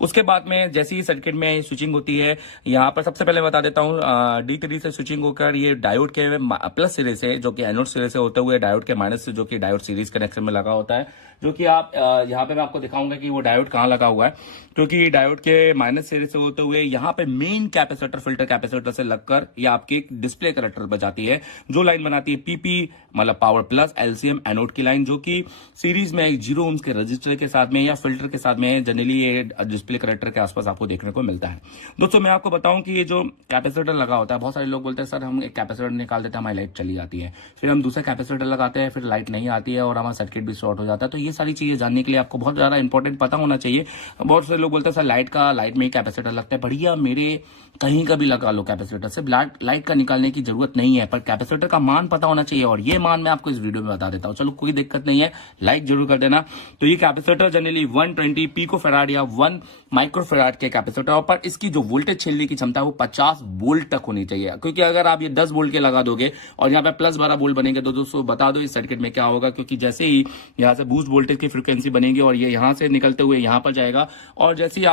उसके बाद में जैसे ही सर्किट में स्विचिंग होती है, यहाँ पर सबसे पहले बता देता हूँ D3 से स्विचिंग होकर ये डायोड के प्लस सिरे से, जो कि एनोड सिरे से होते हुए डायोड के माइनस से, जो कि डायोड सीरीज कनेक्शन में लगा होता है, जो कि आप यहाँ पे मैं आपको दिखाऊंगा कि वो डायोड कहाँ लगा हुआ है। क्योंकि डायोड के माइनस सिरे से होते हुए यहाँ पे मेन कैपेसिटर फिल्टर कैपेसिटर से लगकर ये आपके डिस्प्ले कनेक्टर पर जाती है, जो लाइन बनाती है पीपी मतलब पावर प्लस एलसीएम एनोड की लाइन, जो कि सीरीज में एक 0 ओम्स के रजिस्टर के साथ में या फिल्टर के साथ में जनरली ये डिस्प्ले कनेक्टर के आसपास आपको देखने को मिलता है। दोस्तों मैं आपको बताऊं कि ये जो कैपेसिटर लगा होता है, बहुत सारे लोग बोलते हैं सर हम एक कैपेसिटर निकाल देते हैं हमारी लाइट चली जाती है, फिर हम दूसरा कैपेसिटर लगाते हैं फिर लाइट नहीं आती है और हमारा सर्किट भी शॉर्ट हो जाता है। तो ये सारी चीजें जानने के लिए आपको बहुत ज्यादा इंपॉर्टेंट पता होना चाहिए। बहुत से लोग बोलते हैं सर लाइट में ही कैपेसिटर लगता है। बढ़िया, मेरे कहीं का भी लगा लो कैपेसिटर, सिर्फ लाइट का निकालने की जरूरत नहीं है, पर कैपेसिटर का मान पता होना चाहिए और ये मान मैं आपको इस वीडियो में बता देता हूं। चलो कोई दिक्कत नहीं है, लाइक जरूर कर देना। तो ये कैपेसिटर जनरली 120 पिकोफैराड या 1 माइक्रोफैराड के कैपेसिटर, पर इसकी जो वोल्टेज झेलने की क्षमता है वो 50 वोल्ट तक होनी चाहिए। क्योंकि अगर आप ये 10 वोल्ट के लगा दोगे और यहाँ पे प्लस 12 वोल्ट बनेंगे, तो दोस्तों बता दो इस सर्किट में क्या होगा। क्योंकि जैसे ही यहाँ से बूस्ट वोल्टेज की फ्रीक्वेंसी बनेगी और ये यहाँ से निकलते हुए यहाँ पर जाएगा, और जैसे ही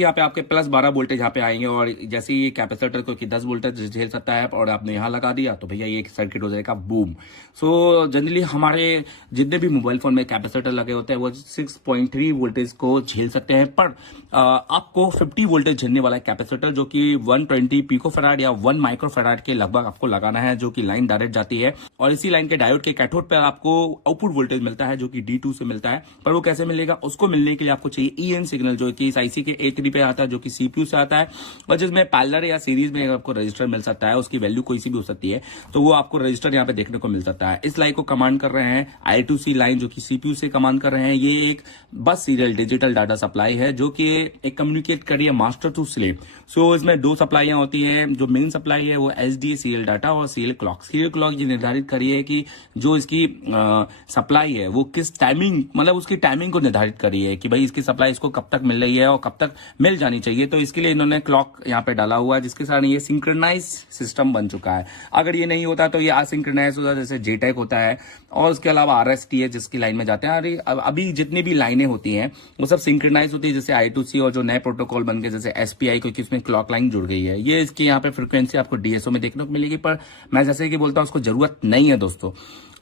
यहाँ पे आपके प्लस 12 वोल्टेज यहाँ पे आएंगे और जैसे ही कैपेसिटर को कि 10 वोल्टेज झेल सकता है और आपने यहाँ लगा दिया तो भैया ये सर्किट हो जाएगा बूम। सो जनरली हमारे जितने भी मोबाइल फोन में कैपेसिटर लगे होते हैं वो 6.3 वोल्टेज को झेल सकते हैं, पर आपको 50 वोल्टेज झेलने वाला कैपेसिटर जो कि 120 पिकोफैराड या 1 माइक्रोफैराड के लगभग आपको लगाना है, जो कि लाइन डायरेक्ट जाती है और इसी लाइन के डायोड के कैथोड पर आपको आउटपुट वोल्टेज मिलता है जो कि D2 से मिलता है। पर वो कैसे मिलेगा, उसको मिलने के लिए आपको चाहिए EN सिग्नल, जो कि इस के A3 पे आता है, जो कि CPU से आता है और जिसमें पैरेलल या सीरीज में आपको रजिस्टर मिल सकता है। उसकी वैल्यू कोई सी भी हो सकती है, तो वो आपको रजिस्टर यहाँ पे देखने को मिल सकता है। इस लाइन को कमांड कर रहे हैं I2C लाइन, जो कि CPU से कमांड कर रहे हैं। ये एक बस सीरियल डिजिटल डाटा सप्लाई है जो कि एक कम्युनिकेट कर रही है मास्टर टू स्लेव। सो इसमें 2 सप्लाईयां होती है। जो मेन सप्लाई है वो SDA सीरियल डाटा और सीरियल क्लॉक ये निर्धारित करी है कि जो इसकी सप्लाई है वो किस टाइमिंग, मतलब उसकी टाइमिंग को निर्धारित करी है कि भाई इसकी सप्लाई इसको कब तक मिल रही है और कब तक मिल जानी चाहिए। तो इसके लिए इन्होंने क्लॉक यहाँ पे डाला हुआ है, जिसके कारण ये सिंक्रोनाइज सिस्टम बन चुका है। अगर ये नहीं होता तो ये असिंक्रोनाइज होता, जैसे JTAG होता है और उसके अलावा RST है जिसकी लाइन में जाते हैं। अभी जितनी भी लाइनें होती हैं वो सब सिंक्रोनाइज होती है, जैसे I2C और जो नए प्रोटोकॉल बन गए जैसे SPI, क्योंकि उसमें क्लॉक लाइन जुड़ गई है। ये इसकी यहाँ पे फ्रिक्वेंसी आपको DSO में देखने को मिलेगी, पर मैं जैसे कि बोलता हूँ उसको जरूरत नहीं है दोस्तों।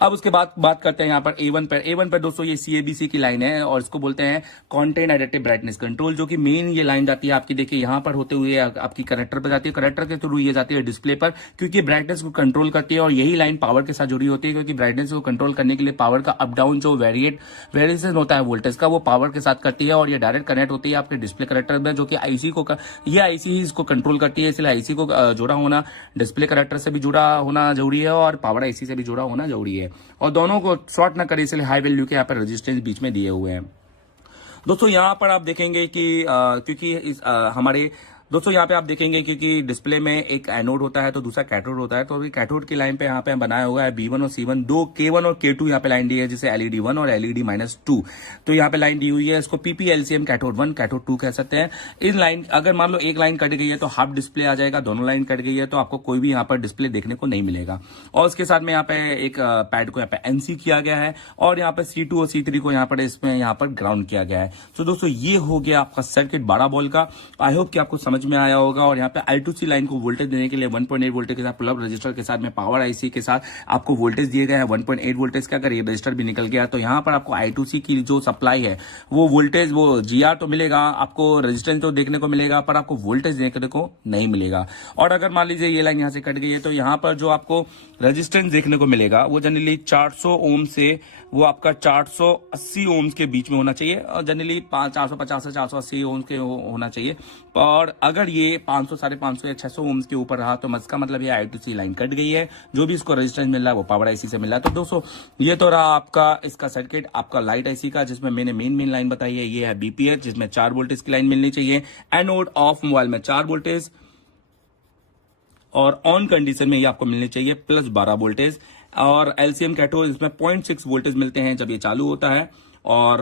अब उसके बाद बात करते हैं यहाँ पर A1 पर दोस्तों ये CABC की लाइन है और इसको बोलते हैं कंटेंट एडिटिव ब्राइटनेस कंट्रोल, जो कि मेन ये लाइन जाती है आपकी, देखिए यहाँ पर होते हुए आपकी कनेक्टर पर जाती है, कनेक्टर के थ्रू ये जाती है डिस्प्ले पर, क्योंकि ब्राइटनेस को कंट्रोल करती है और यही लाइन पावर के साथ जुड़ी होती है। क्योंकि ब्राइटनेस को कंट्रोल करने के लिए पावर का अप डाउन जो वेरिएशन होता है वोल्टेज का, वो पावर के साथ करती है और ये डायरेक्ट कनेक्ट होती है आपके डिस्प्ले कनेक्टर में, जो कि IC को ये IC ही इसको कंट्रोल करती है। इसलिए IC को जुड़ा होना डिस्प्ले कनेक्टर से भी जुड़ा होना जरूरी है और पावर IC से भी जुड़ा होना जरूरी है, और दोनों को शॉर्ट ना करे, इसलिए हाई वैल्यू के यहाँ पर रेजिस्टेंस बीच में दिए हुए हैं। दोस्तों यहाँ पर आप देखेंगे कि क्योंकि हमारे दोस्तों यहाँ पे आप देखेंगे क्योंकि डिस्प्ले में एक एनोड होता है तो दूसरा कैथोड होता है, तो कैथोड की लाइन पे यहाँ पे बनाया हुआ है B1 और C1, 2 K1 और K2 यहाँ पे लाइन दी है, जिसे LED 1 और LED -2, तो यहाँ पे लाइन दी हुई है। इसको PP LCM कैथोड 1 कैथोड 2 कह सकते हैं। इस लाइन अगर मान लो एक लाइन कट गई है तो हाफ डिस्प्ले आ जाएगा, दोनों लाइन कट गई है तो आपको कोई भी यहाँ पर डिस्प्ले देखने को नहीं मिलेगा। और उसके साथ में यहाँ पे एक पैड को यहाँ पे NC किया गया है और यहाँ पे C2 और C3 को यहाँ पर इसमें यहाँ पर ग्राउंड किया गया है। तो दोस्तों ये हो गया आपका सर्किट 12 वोल्ट का। आई होप कि आपको समझ में आया होगा। और यहाँ पे I2C लाइन को वोल्टेज देने के लिए 1.8 वोल्टेज के साथ पुल अप रजिस्टर के साथ में पावर IC के साथ आपको वोल्टेज दिए गए हैं 1.8 वोल्टेज का। अगर ये रजिस्टर भी निकल गया तो यहाँ पर आपको I2C की जो सप्लाई है वो वोल्टेज वो GR तो मिलेगा, आपको रेजिस्टेंस तो देखने को मिलेगा, पर आपको वोल्टेज देखने को नहीं मिलेगा। और अगर मान लीजिए ये लाइन यहाँ से कट गई है तो यहाँ पर जो आपको रेजिस्टेंस देखने को मिलेगा वो जनरली 400 ओम से वो आपका 480 ओम्स के बीच में होना चाहिए, और जनरली 450 से 480 ओम्स के होना चाहिए। और अगर ये 500, 550 या 600 ओम्स के ऊपर रहा तो इसका मतलब ये I2C लाइन कट गई है। जो भी इसको रेजिस्टेंस मिल रहा है वो पावर IC से मिल रहा है। तो दोस्तों ये तो रहा आपका इसका सर्किट आपका लाइट IC का, जिसमें मैंने मेन लाइन बताई है। ये है BPH, जिसमें 4 वोल्टेज की लाइन मिलनी चाहिए। एनोड ऑफ मोबाइल में 4 वोल्टेज और ऑन कंडीशन में ये आपको मिलनी चाहिए प्लस 12 वोल्टेज। और LCM कैथोड इसमें 0.6 वोल्टेज मिलते हैं जब ये चालू होता है, और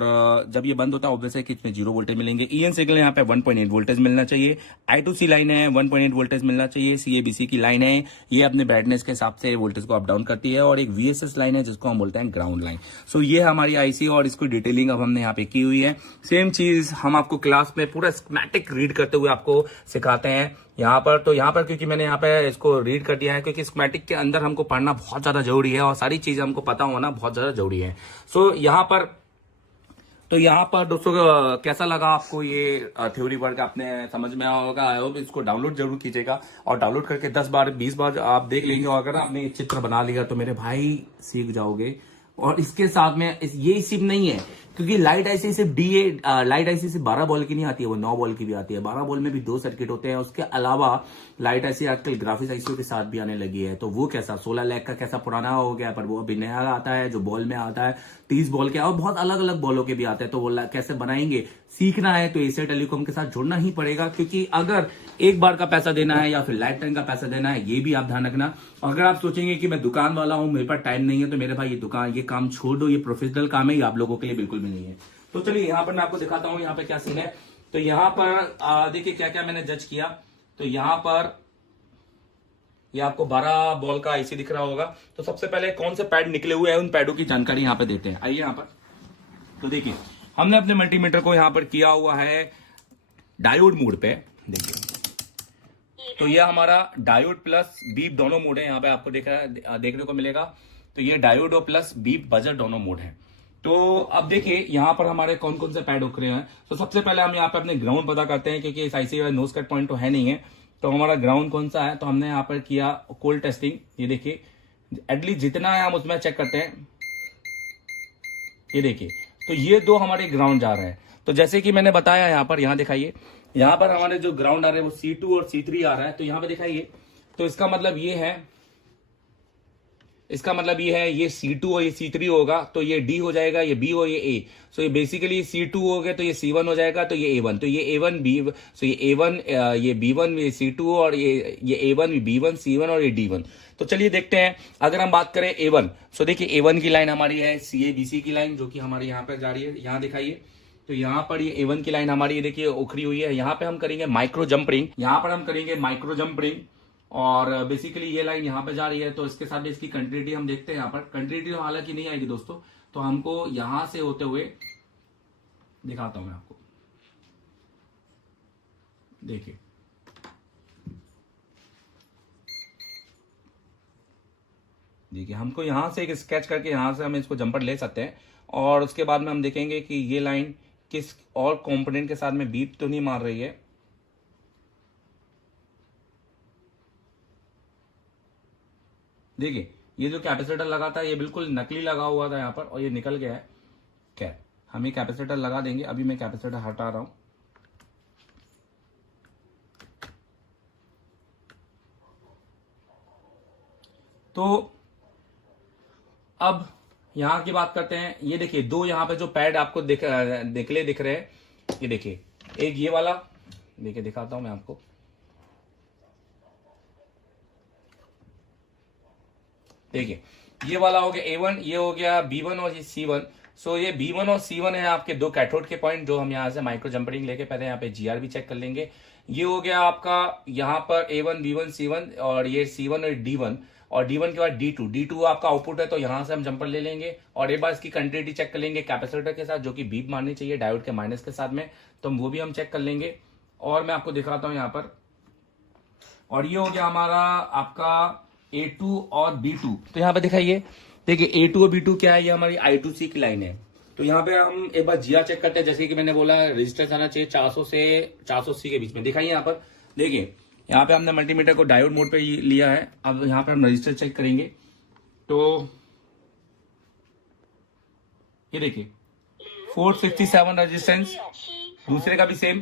जब ये बंद होता है ऑब्वियस है कि इसमें 0 वोल्टेज मिलेंगे। EN सिग्नल यहाँ पे 1.8 वोल्टेज मिलना चाहिए। I2C लाइन है 1.8 वोल्टेज मिलना चाहिए। CABC की लाइन है, ये अपने ब्राइटनेस के हिसाब से वोल्टेज को अप डाउन करती है। और एक VSS लाइन है जिसको हम बोलते हैं ग्राउंड लाइन। सो ये हमारी IC और इसकी डिटेलिंग अब हमने यहाँ पे की हुई है। सेम चीज हम आपको क्लास में पूरा स्कीमेटिक रीड करते हुए आपको सिखाते हैं यहाँ पर। तो यहाँ पर क्योंकि मैंने यहाँ पे इसको रीड कर दिया है, क्योंकि स्कीमेटिक के अंदर हमको पढ़ना बहुत ज्यादा जरूरी है और सारी चीजें हमको पता होना बहुत ज्यादा जरूरी है। सो यहाँ पर दोस्तों कैसा लगा आपको ये थ्योरी वर्क आपने समझ में आया होगा। आई होप इसको डाउनलोड जरूर कीजिएगा और डाउनलोड करके 10 बार 20 बार आप देख लेंगे और अगर आपने ये चित्र बना लिया तो मेरे भाई सीख जाओगे। और इसके साथ में ये सिर्फ नहीं है, क्योंकि लाइट IC सिर्फ लाइट IC सिर्फ 12 बॉल की नहीं आती है, वो 9 बॉल की भी आती है। 12 बॉल में भी 2 सर्किट होते हैं। उसके अलावा लाइट IC आजकल ग्राफिक्स IC के साथ भी आने लगी है। तो वो कैसा 16 लाख का कैसा पुराना हो गया, पर वो अभी नया आता है जो बॉल में आता है 30 बॉल के, और बहुत अलग अलग बॉलों के भी आते हैं। तो वो कैसे बनाएंगे सीखना है तो एशिया टेलीकॉम के साथ जुड़ना ही पड़ेगा, क्योंकि अगर एक बार का पैसा देना है या फिर लाइफ टाइम का पैसा देना है, ये भी आप ध्यान रखना। अगर आप सोचेंगे कि मैं दुकान वाला हूं, मेरे पास टाइम नहीं है, तो मेरे भाई ये काम छोड़ दो। ये प्रोफेशनल काम है, ये आप लोगों के लिए बिल्कुल भी नहीं है। तो चलिए यहाँ पर मैं आपको दिखाता हूँ यहाँ पे क्या सीन है। तो यहाँ पर देखिए क्या क्या मैंने जज किया। तो यहाँ पर ये आपको 12 बॉल का IC दिख रहा होगा। तो सबसे पहले कौन से पैड निकले हुए हैं उन पैडों की जानकारी यहाँ पे देते हैं। आइए यहाँ पर, तो देखिए हमने अपने मल्टीमीटर को यहाँ पर किया हुआ है डायोड मोड पे। देखिए तो ये हमारा डायोड प्लस बीप दोनों मोड है, यहाँ पे आपको देखने को मिलेगा। तो ये डायोड और प्लस बीप बजर दोनों मोड है। तो अब देखिए यहाँ पर हमारे कौन कौन से पैड उख रहे हैं। तो सबसे पहले हम यहाँ पे अपने ग्राउंड पता करते हैं, क्योंकि इस IC में नोज कट पॉइंट तो है नहीं है। तो हमारा ग्राउंड कौन सा है, तो हमने यहाँ पर किया कोल्ड टेस्टिंग। ये देखिए एटलीस्ट जितना है हम उसमें चेक करते हैं। ये देखिए तो ये 2 हमारे ग्राउंड जा रहे हैं। तो जैसे कि मैंने बताया यहाँ दिखाइए, यहाँ पर हमारे जो ग्राउंड आ रहे हैं वो C2 और C3 आ रहा है। तो यहाँ पे दिखाइए, तो इसका मतलब ये है ये C2 और ये C3 होगा। तो ये D हो जाएगा, ये B और ये A। सो ये बेसिकली C2 हो गया, तो ये C1 हो जाएगा, तो ये A1। तो ये A1 B, सो ये A1 ये B1 ये C2 और ये A1 B1 C1 और ये D1। तो चलिए देखते हैं। अगर हम बात करें A1, सो देखिए A1 की लाइन हमारी है CABC की लाइन, जो कि हमारी यहाँ पर जा रही है। यहाँ दिखाइए, तो यहाँ पर ये A1 की लाइन हमारी देखिए उखरी हुई है। यहाँ पे हम करेंगे माइक्रो जंप रिंग, और बेसिकली ये लाइन यहाँ पे जा रही है। तो इसके साथ इसकी कंटिन्यूटी हम देखते हैं। यहाँ पर कंटिन्यूटी हालांकि नहीं आएगी दोस्तों, तो हमको यहां से होते हुए दिखाता हूं मैं आपको। देखिए हमको यहां से एक स्केच करके यहां से हम इसको जंपर ले सकते हैं, और उसके बाद में हम देखेंगे कि ये लाइन किस और कंपोनेंट के साथ में बीट तो नहीं मार रही है। देखिए ये जो कैपेसिटर लगा था ये बिल्कुल नकली लगा हुआ था यहाँ पर, और ये निकल गया है। क्या हम ये कैपेसिटर लगा देंगे। अभी मैं कैपेसिटर हटा रहा हूं। तो अब यहां की बात करते हैं। ये देखिए 2 यहाँ पे जो पैड आपको दिख रहे हैं, ये देखिए एक ये वाला, देखिए दिखाता हूं मैं आपको। देखिए ये वाला हो गया A1, ये हो गया B1 और ये C1। सो ये B1 और C1 है आपके 2 कैथोड के पॉइंट, जो हम यहाँ से माइक्रो जंपरिंग लेके पहले यहाँ पे GR भी चेक कर लेंगे। ये हो गया आपका यहाँ पर A1 B1 C1, और ये C1 और D1, और D1 के बाद D2 आपका आउटपुट है। तो यहां से हम जंपर ले लेंगे और एक बार इसकी कंटिन्यूटी चेक कर लेंगे कैपेसिटर के साथ, जो कि बीप मारनी चाहिए डायोड के माइनस के साथ में, तो वो भी हम चेक कर लेंगे। और मैं आपको दिखाता हूं यहाँ पर, और ये हो गया हमारा आपका A2 और B2। तो यहाँ पे दिखाइए, देखिए A2 और B2 क्या है, ये हमारी I2C की लाइन है। तो यहाँ पे हम एक बार GR चेक करते हैं। जैसे कि मैंने बोला रेजिस्टेंस आना चाहिए 400 से 480 के बीच में। दिखाइए यहाँ पर, देखिए यहाँ पे हमने मल्टीमीटर को डायोड मोड पे लिया है। अब यहाँ पे हम रजिस्टर चेक करेंगे। तो ये देखिए 467 रेजिस्टेंस, दूसरे का भी सेम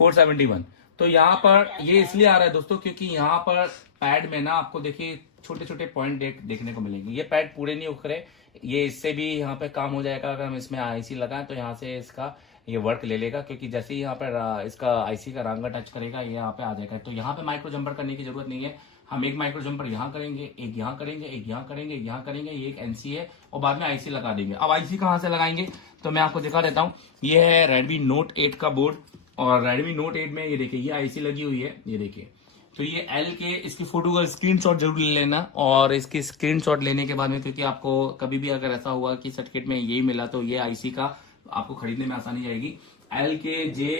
471। तो यहाँ पर ये इसलिए आ रहा है दोस्तों क्योंकि यहाँ पर पैड में ना आपको देखिए छोटे छोटे पॉइंट देखने को मिलेंगे। ये पैड पूरे नहीं उखरे, ये इससे भी यहाँ पे काम हो जाएगा। अगर हम इसमें आईसी लगाएं तो यहाँ से इसका ये वर्क ले लेगा, क्योंकि जैसे ही यहाँ पर इसका आईसी का रंगा टच करेगा ये यहाँ पे आ जाएगा। तो यहाँ पे माइक्रो जंपर करने की जरूरत नहीं है। हम एक माइक्रो जंपर यहाँ करेंगे, एक यहाँ करेंगे, एक यहाँ करेंगे, एक यहाँ करेंगे, ये एक एनसी है और बाद में आईसी लगा देंगे। अब आईसी कहाँ से लगाएंगे तो मैं आपको दिखा देता हूँ। ये है Redmi Note 8 का बोर्ड और Redmi Note 8 में ये देखिए ये आईसी लगी हुई है, ये देखिए। तो ये L के इसकी फोटो का स्क्रीनशॉट जरूर ले लेना, और इसकी स्क्रीनशॉट लेने के बाद में, क्योंकि आपको कभी भी अगर ऐसा हुआ कि सर्टिफिकेट में यही मिला तो ये आईसी का आपको खरीदने में आसानी जाएगी। LKJ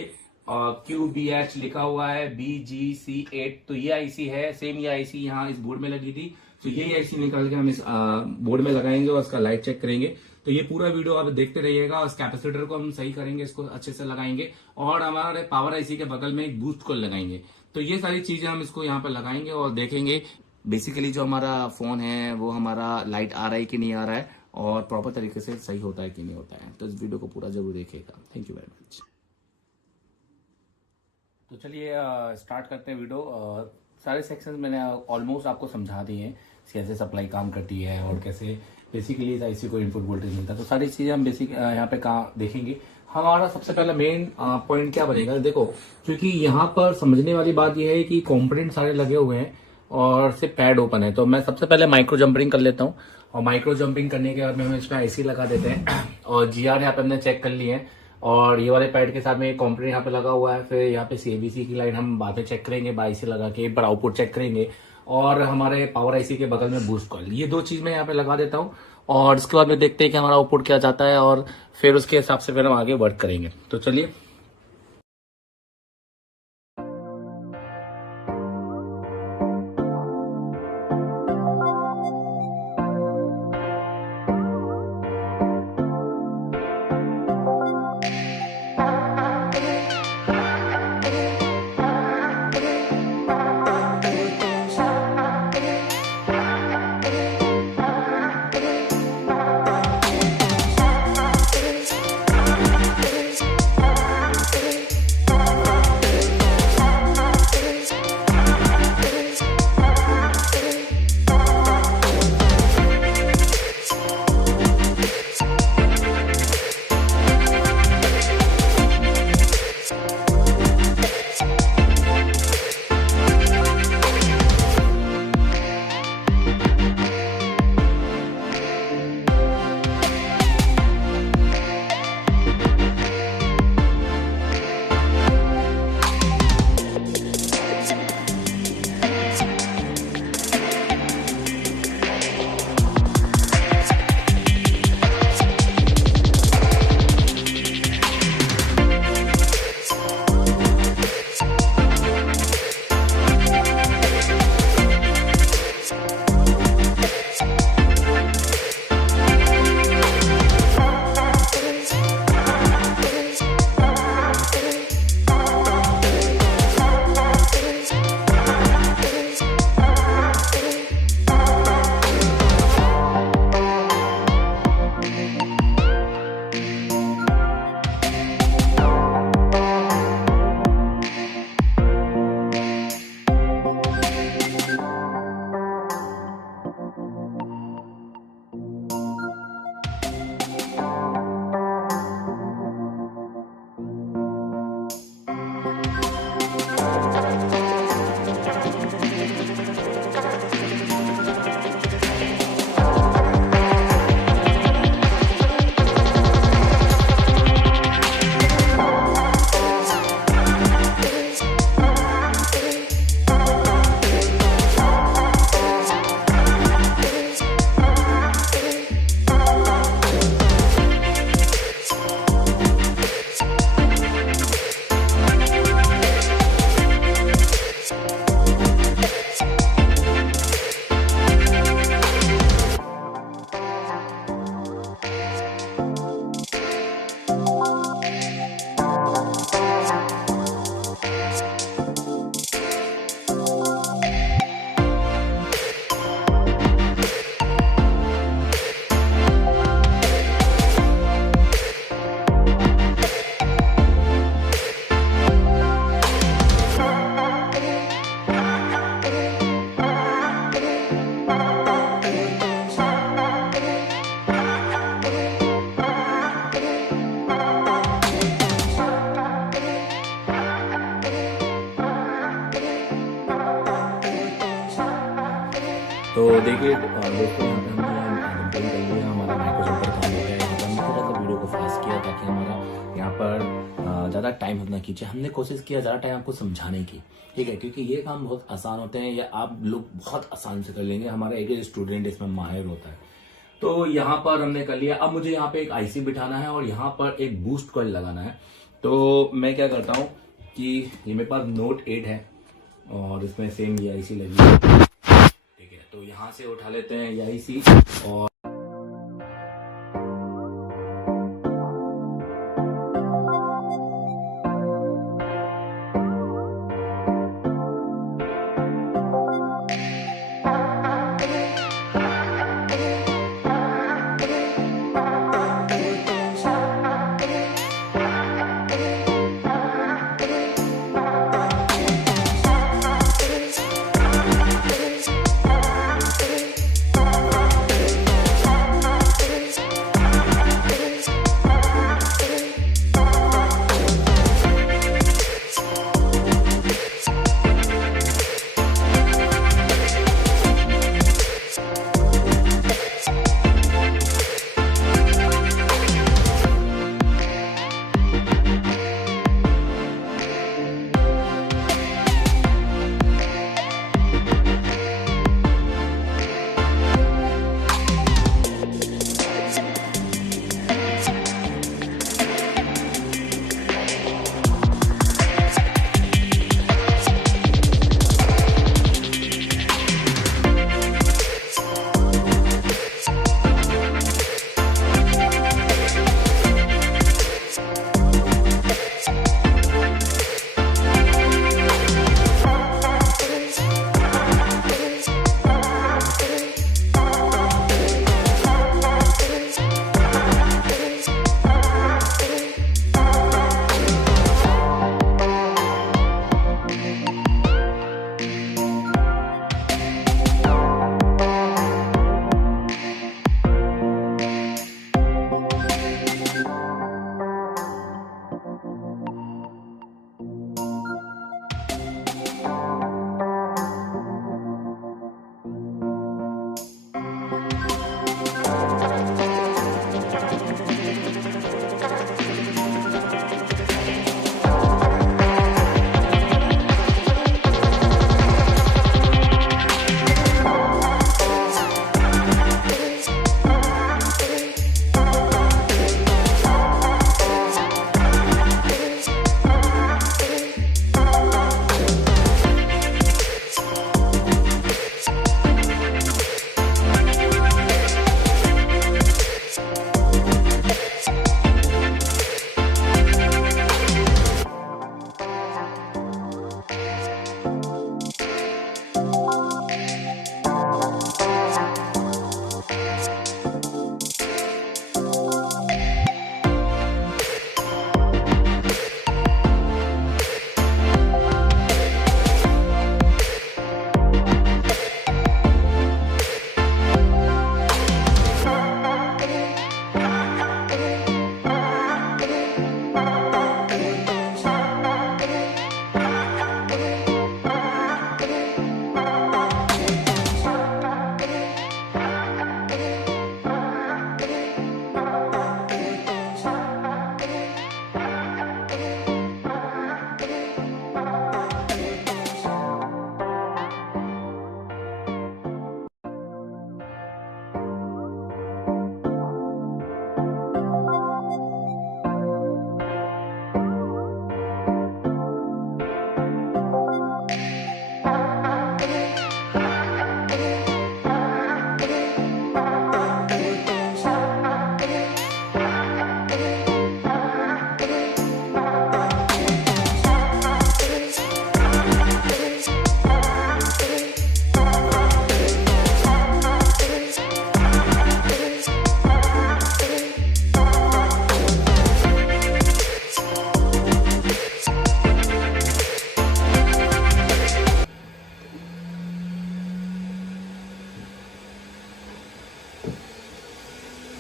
QBH लिखा हुआ है BGC8, तो ये आईसी है। सेम ये आईसी यहाँ इस बोर्ड में लगी थी, तो यही आईसी निकाल के हम इस बोर्ड में लगाएंगे और इसका लाइट चेक करेंगे। तो ये पूरा वीडियो आप देखते रहिएगा। इस कैपेसिटर को हम सही करेंगे, इसको अच्छे से लगाएंगे और हमारे पावर आईसी के बगल में एक बूस्ट को लगाएंगे। तो ये सारी चीजें हम इसको यहाँ पर लगाएंगे और देखेंगे बेसिकली जो हमारा फोन है वो हमारा लाइट आ रहा है कि नहीं आ रहा है और प्रॉपर तरीके से सही होता है कि नहीं होता है। तो इस वीडियो को पूरा जरूर देखिएगा। Thank you very much. तो चलिए स्टार्ट करते हैं वीडियो। सारे सेक्शंस मैंने ऑलमोस्ट आपको समझा दिए हैं, कैसे सप्लाई काम करती है और कैसे बेसिकली इस आईसी को इनपुट वोल्टेज मिलता है। तो सारी चीजें हम बेसिक यहाँ पे देखेंगे। हमारा सबसे पहला मेन पॉइंट क्या बनेगा, देखो क्योंकि यहाँ पर समझने वाली बात यह है कि कंपोनेंट सारे लगे हुए हैं और सिर्फ पैड ओपन है। तो मैं सबसे पहले माइक्रो जंपरिंग कर लेता हूँ और माइक्रो जंपरिंग करने के बाद में हम इसमें आईसी लगा देते हैं और जीआर यहाँ पे हमने चेक कर लिए हैं और ये वाले पैड के साथ में एक कंपोनेंट यहाँ पे लगा हुआ है। फिर यहाँ पे सीएबीसी की लाइन हम बाद में चेक करेंगे, आईसी लगा के एक बार आउटपुट चेक करेंगे और हमारे पावर आईसी के बगल में बूस्ट कॉइल, ये दो चीज मैं यहाँ पे लगा देता हूँ और इसके बाद में देखते हैं कि हमारा आउटपुट क्या जाता है और फिर उसके हिसाब से फिर हम आगे वर्क करेंगे। तो चलिए तो देखिए दोस्तों, यहाँ पे हमने कंप्लेन कर लिया, हमारा माइक्रोसॉफ्ट पर काम हो गया। यहाँ पर हमने थोड़ा सा वीडियो को फास्ट किया ताकि हमारा यहाँ पर ज़्यादा टाइम हम ना खींचे। हमने कोशिश किया ज़्यादा टाइम आपको समझाने की, ठीक है, क्योंकि ये काम बहुत आसान होते हैं, या आप लोग बहुत आसान से कर लेंगे। हमारा एक स्टूडेंट इसमें माहिर होता है। तो यहाँ पर हमने कर लिया। अब मुझे यहाँ पे एक आईसी बिठाना है और यहाँ पर एक बूस्ट कॉइल लगाना है। तो मैं क्या करता हूँ कि ये मेरे पास नोट 8 है और इसमें सेम ये आईसी लगी है, ठीक है। तो यहाँ से उठा लेते हैं ये आईसी और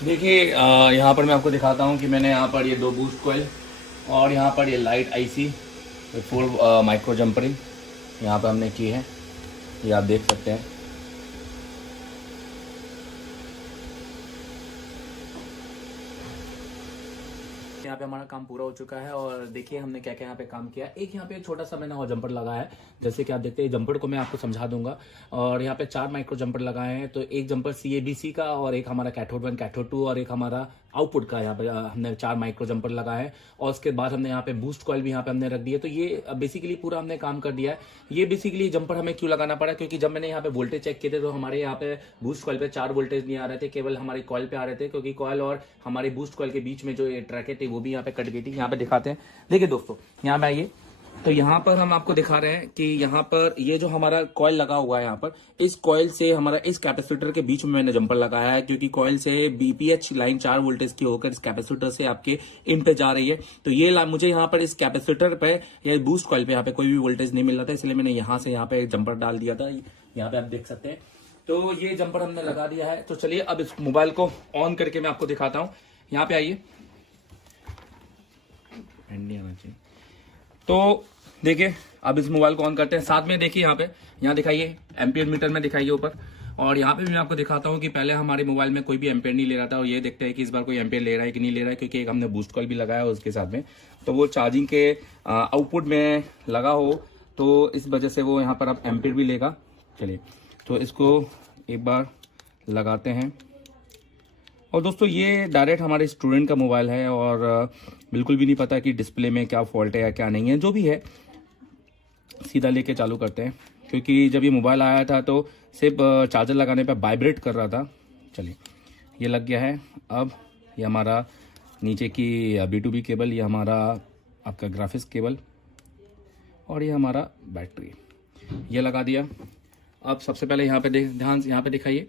देखिए यहाँ पर मैं आपको दिखाता हूँ कि मैंने यहाँ पर ये 2 बूस्ट कॉइल और यहाँ पर ये light IC full micro jumpering यहाँ पर हमने की है, ये आप देख सकते हैं। यहाँ पे हमारा काम पूरा हो चुका है और देखिए हमने क्या क्या यहाँ पे काम किया। एक यहाँ पे छोटा सा मैंने और जंपर लगाया है, जैसे कि आप देखते हैं जंपर को मैं आपको समझा दूंगा। और यहाँ पे 4 माइक्रो जंपर लगाए हैं, तो एक जंपर CABC का और एक हमारा कैथोड 1 कैथोड 2 और एक हमारा आउटपुट का यहाँ पे हमने 4 माइक्रो जंपर लगाए हैं। और उसके बाद हमने यहाँ पे बूस्ट कॉइल भी यहाँ पे हमने रख दिया। तो ये बेसिकली पूरा हमने काम कर दिया है। ये बेसिकली जंपर हमें क्यों लगाना पड़ा, क्योंकि जब मैंने यहाँ पे वोल्टेज चेक किए थे तो हमारे यहाँ पे बूस्ट कॉइल पे 4 वोल्टेज नहीं आ रहे थे, केवल हमारी कॉइल पे आ रहे थे, क्योंकि कॉइल और हमारी बूस्ट कॉइल के बीच में जो ट्रैकेट थी वो भी यहाँ पे कट गई थी। यहाँ पे दिखाते हैं, देखिए दोस्तों यहाँ पे आइए, तो यहाँ पर हम आपको दिखा रहे हैं कि यहाँ पर ये जो हमारा कॉइल लगा हुआ है, यहाँ पर इस कॉइल से हमारा इस कैपेसिटर के बीच में मैंने जंपर लगाया है, क्योंकि कॉइल से BPH लाइन 4 वोल्टेज की होकर इस कैपेसिटर से आपके इन पे जा रही है। तो ये मुझे यहाँ पर इस कैपेसिटर पे या बूस्ट कॉइल पे यहाँ पे कोई भी वोल्टेज नहीं मिल रहा था, इसलिए मैंने यहाँ से यहाँ पे जंपर डाल दिया था। यहाँ पे आप देख सकते हैं, तो ये जंपर हमने लगा दिया है। तो चलिए अब इस मोबाइल को ऑन करके मैं आपको दिखाता हूँ। यहाँ पे आइए, आना चाहिए। तो देखिए अब इस मोबाइल को ऑन करते हैं। साथ में देखिए यहाँ दिखाइए एम्पियर मीटर में दिखाइए ऊपर। और यहाँ पे भी मैं आपको दिखाता हूँ कि पहले हमारे मोबाइल में कोई भी एम्पियर नहीं ले रहा था, और ये देखते हैं कि इस बार कोई एम्पियर ले रहा है कि नहीं ले रहा है, क्योंकि एक हमने बूस्ट कॉइल भी लगाया है उसके साथ में, तो वो चार्जिंग के आउटपुट में लगा हो, तो इस वजह से वो यहाँ पर अब एम्पियर भी लेगा। चलिए तो इसको एक बार लगाते हैं। और दोस्तों ये डायरेक्ट हमारे स्टूडेंट का मोबाइल है और बिल्कुल भी नहीं पता कि डिस्प्ले में क्या फॉल्ट है या क्या नहीं है। जो भी है सीधा लेके चालू करते हैं, क्योंकि जब ये मोबाइल आया था तो सिर्फ चार्जर लगाने पे वाइब्रेट कर रहा था। चलिए ये लग गया है। अब ये हमारा नीचे की B2B केबल, ये हमारा आपका ग्राफिक्स केबल, और ये हमारा बैटरी, ये लगा दिया। अब सबसे पहले यहाँ पे ध्यान यहाँ पे दिखाइए,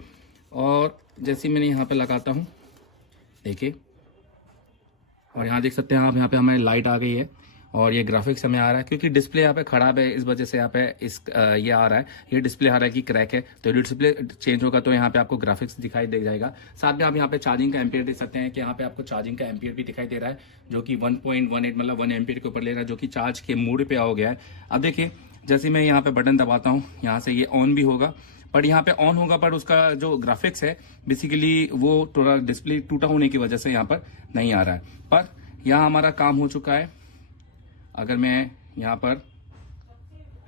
और जैसे मैंने यहाँ पे लगाता हूँ देखिए, और यहाँ देख सकते हैं आप, यहाँ पे हमारी लाइट आ गई है और ये ग्राफिक्स हमें आ रहा है, क्योंकि डिस्प्ले यहाँ पे खराब है, इस वजह से यहाँ पे ये आ रहा है, ये डिस्प्ले आ रहा है कि क्रैक है। तो डिस्प्ले चेंज होगा तो यहाँ पे आपको ग्राफिक्स दिखाई दे जाएगा। साथ में आप यहाँ पे चार्जिंग का एम्पियर देख सकते हैं कि यहाँ पे आपको चार्जिंग का एम्पियर भी दिखाई दे रहा है, जो कि 1.18 मतलब 1 एम्पियर के ऊपर ले रहा है, जो कि चार्ज के मोड पे हो गया है। अब देखिए जैसे मैं यहाँ पे बटन दबाता हूँ, यहाँ से ये ऑन भी होगा, पर यहाँ पे ऑन होगा, पर उसका जो ग्राफिक्स है बेसिकली वो थोड़ा डिस्प्ले टूटा होने की वजह से यहाँ पर नहीं आ रहा है। पर यहाँ हमारा काम हो चुका है। अगर मैं यहाँ पर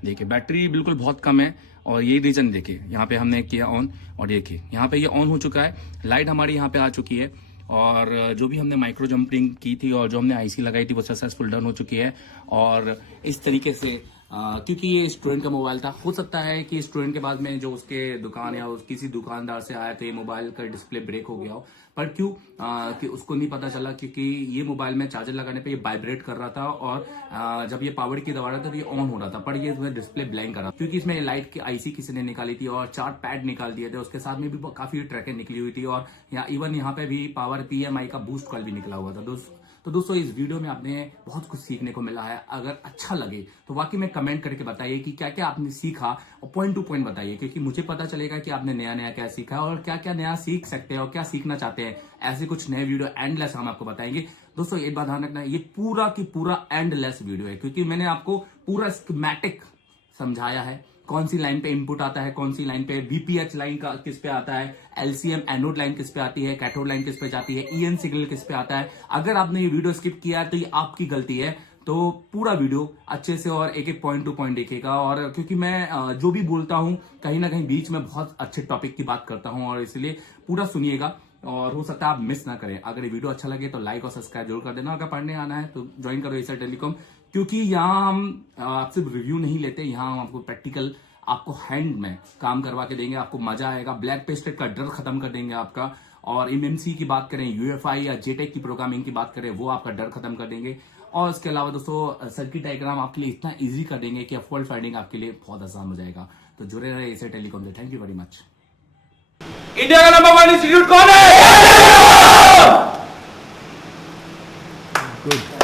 देखिए, बैटरी बिल्कुल बहुत कम है, और यही रीजन देखिए यहाँ पे हमने किया ऑन, और देखिए यहाँ पे ये ऑन हो चुका है, लाइट हमारी यहाँ पे आ चुकी है, और जो भी हमने माइक्रो जंपिंग की थी और जो हमने IC लगाई थी वो सक्सेसफुल डन हो चुकी है। और इस तरीके से क्योंकि ये स्टूडेंट का मोबाइल था, हो सकता है कि स्टूडेंट के बाद में जो उसके दुकान या किसी दुकानदार से आया तो ये मोबाइल का डिस्प्ले ब्रेक हो गया हो, पर क्यों कि उसको नहीं पता चला, क्योंकि ये मोबाइल में चार्जर लगाने पे ये वाइब्रेट कर रहा था, और जब ये पावर की दबा रहा था तो ये ऑन हो रहा था, पर ये डिस्प्ले ब्लैंक कर रहा था, क्योंकि इसमें लाइट की IC किसी ने निकाली थी और 4 पैड निकाल दिए थे, उसके साथ में भी काफी ट्रैकें निकली हुई थी, और इवन यहाँ पे भी पावर PMI का बूस्ट कॉइल भी निकला हुआ था। तो दोस्तों इस वीडियो में आपने बहुत कुछ सीखने को मिला है। अगर अच्छा लगे तो वाकई में कमेंट करके बताइए कि क्या क्या आपने सीखा, और पॉइंट टू पॉइंट बताइए, क्योंकि मुझे पता चलेगा कि आपने नया नया क्या सीखा है और क्या क्या नया सीख सकते हैं और क्या सीखना चाहते हैं। ऐसे कुछ नए वीडियो एंडलेस हम आपको बताएंगे। दोस्तों एक बात ध्यान रखना, ये पूरा की पूरा एंडलेस वीडियो है, क्योंकि मैंने आपको पूरा स्कीमेटिक समझाया है, कौन सी लाइन पे इनपुट आता है, कौन सी लाइन पे BPH लाइन का किस पे आता है, LCM एनोड लाइन किस पे आती है, कैथोड लाइन किस पे जाती है, EN सिग्नल किस पे आता है। अगर आपने ये वीडियो स्किप किया है तो ये आपकी गलती है। तो पूरा वीडियो अच्छे से और एक एक पॉइंट टू पॉइंट देखिएगा, और क्योंकि मैं जो भी बोलता हूं कहीं ना कहीं बीच में बहुत अच्छे टॉपिक की बात करता हूं, और इसलिए पूरा सुनिएगा, और हो सकता है आप मिस ना करें। अगर ये वीडियो अच्छा लगे तो लाइक और सब्सक्राइब जरूर कर देना। अगर पढ़ने आना है तो ज्वाइन करो एसर टेलीकॉम, क्योंकि यहाँ हम आपसे रिव्यू नहीं लेते, यहाँ हम आपको प्रैक्टिकल आपको हैंड में काम करवा के देंगे, आपको मजा आएगा, ब्लैक पेस्टेड का डर खत्म कर देंगे आपका। और MMC की बात करें, UEFI या JTEC की प्रोग्रामिंग की बात करें, वो आपका डर खत्म कर देंगे। और इसके अलावा दोस्तों सर्किट डायग्राम आपके लिए इतना इजी कर देंगे कि फॉल्ट फाइंडिंग आपके लिए बहुत आसान हो जाएगा। तो जुड़े रहे एसर टेलीकॉम से। Thank you very much. India का नंबर 1 इंस्टीट्यूट कौन है? गुड।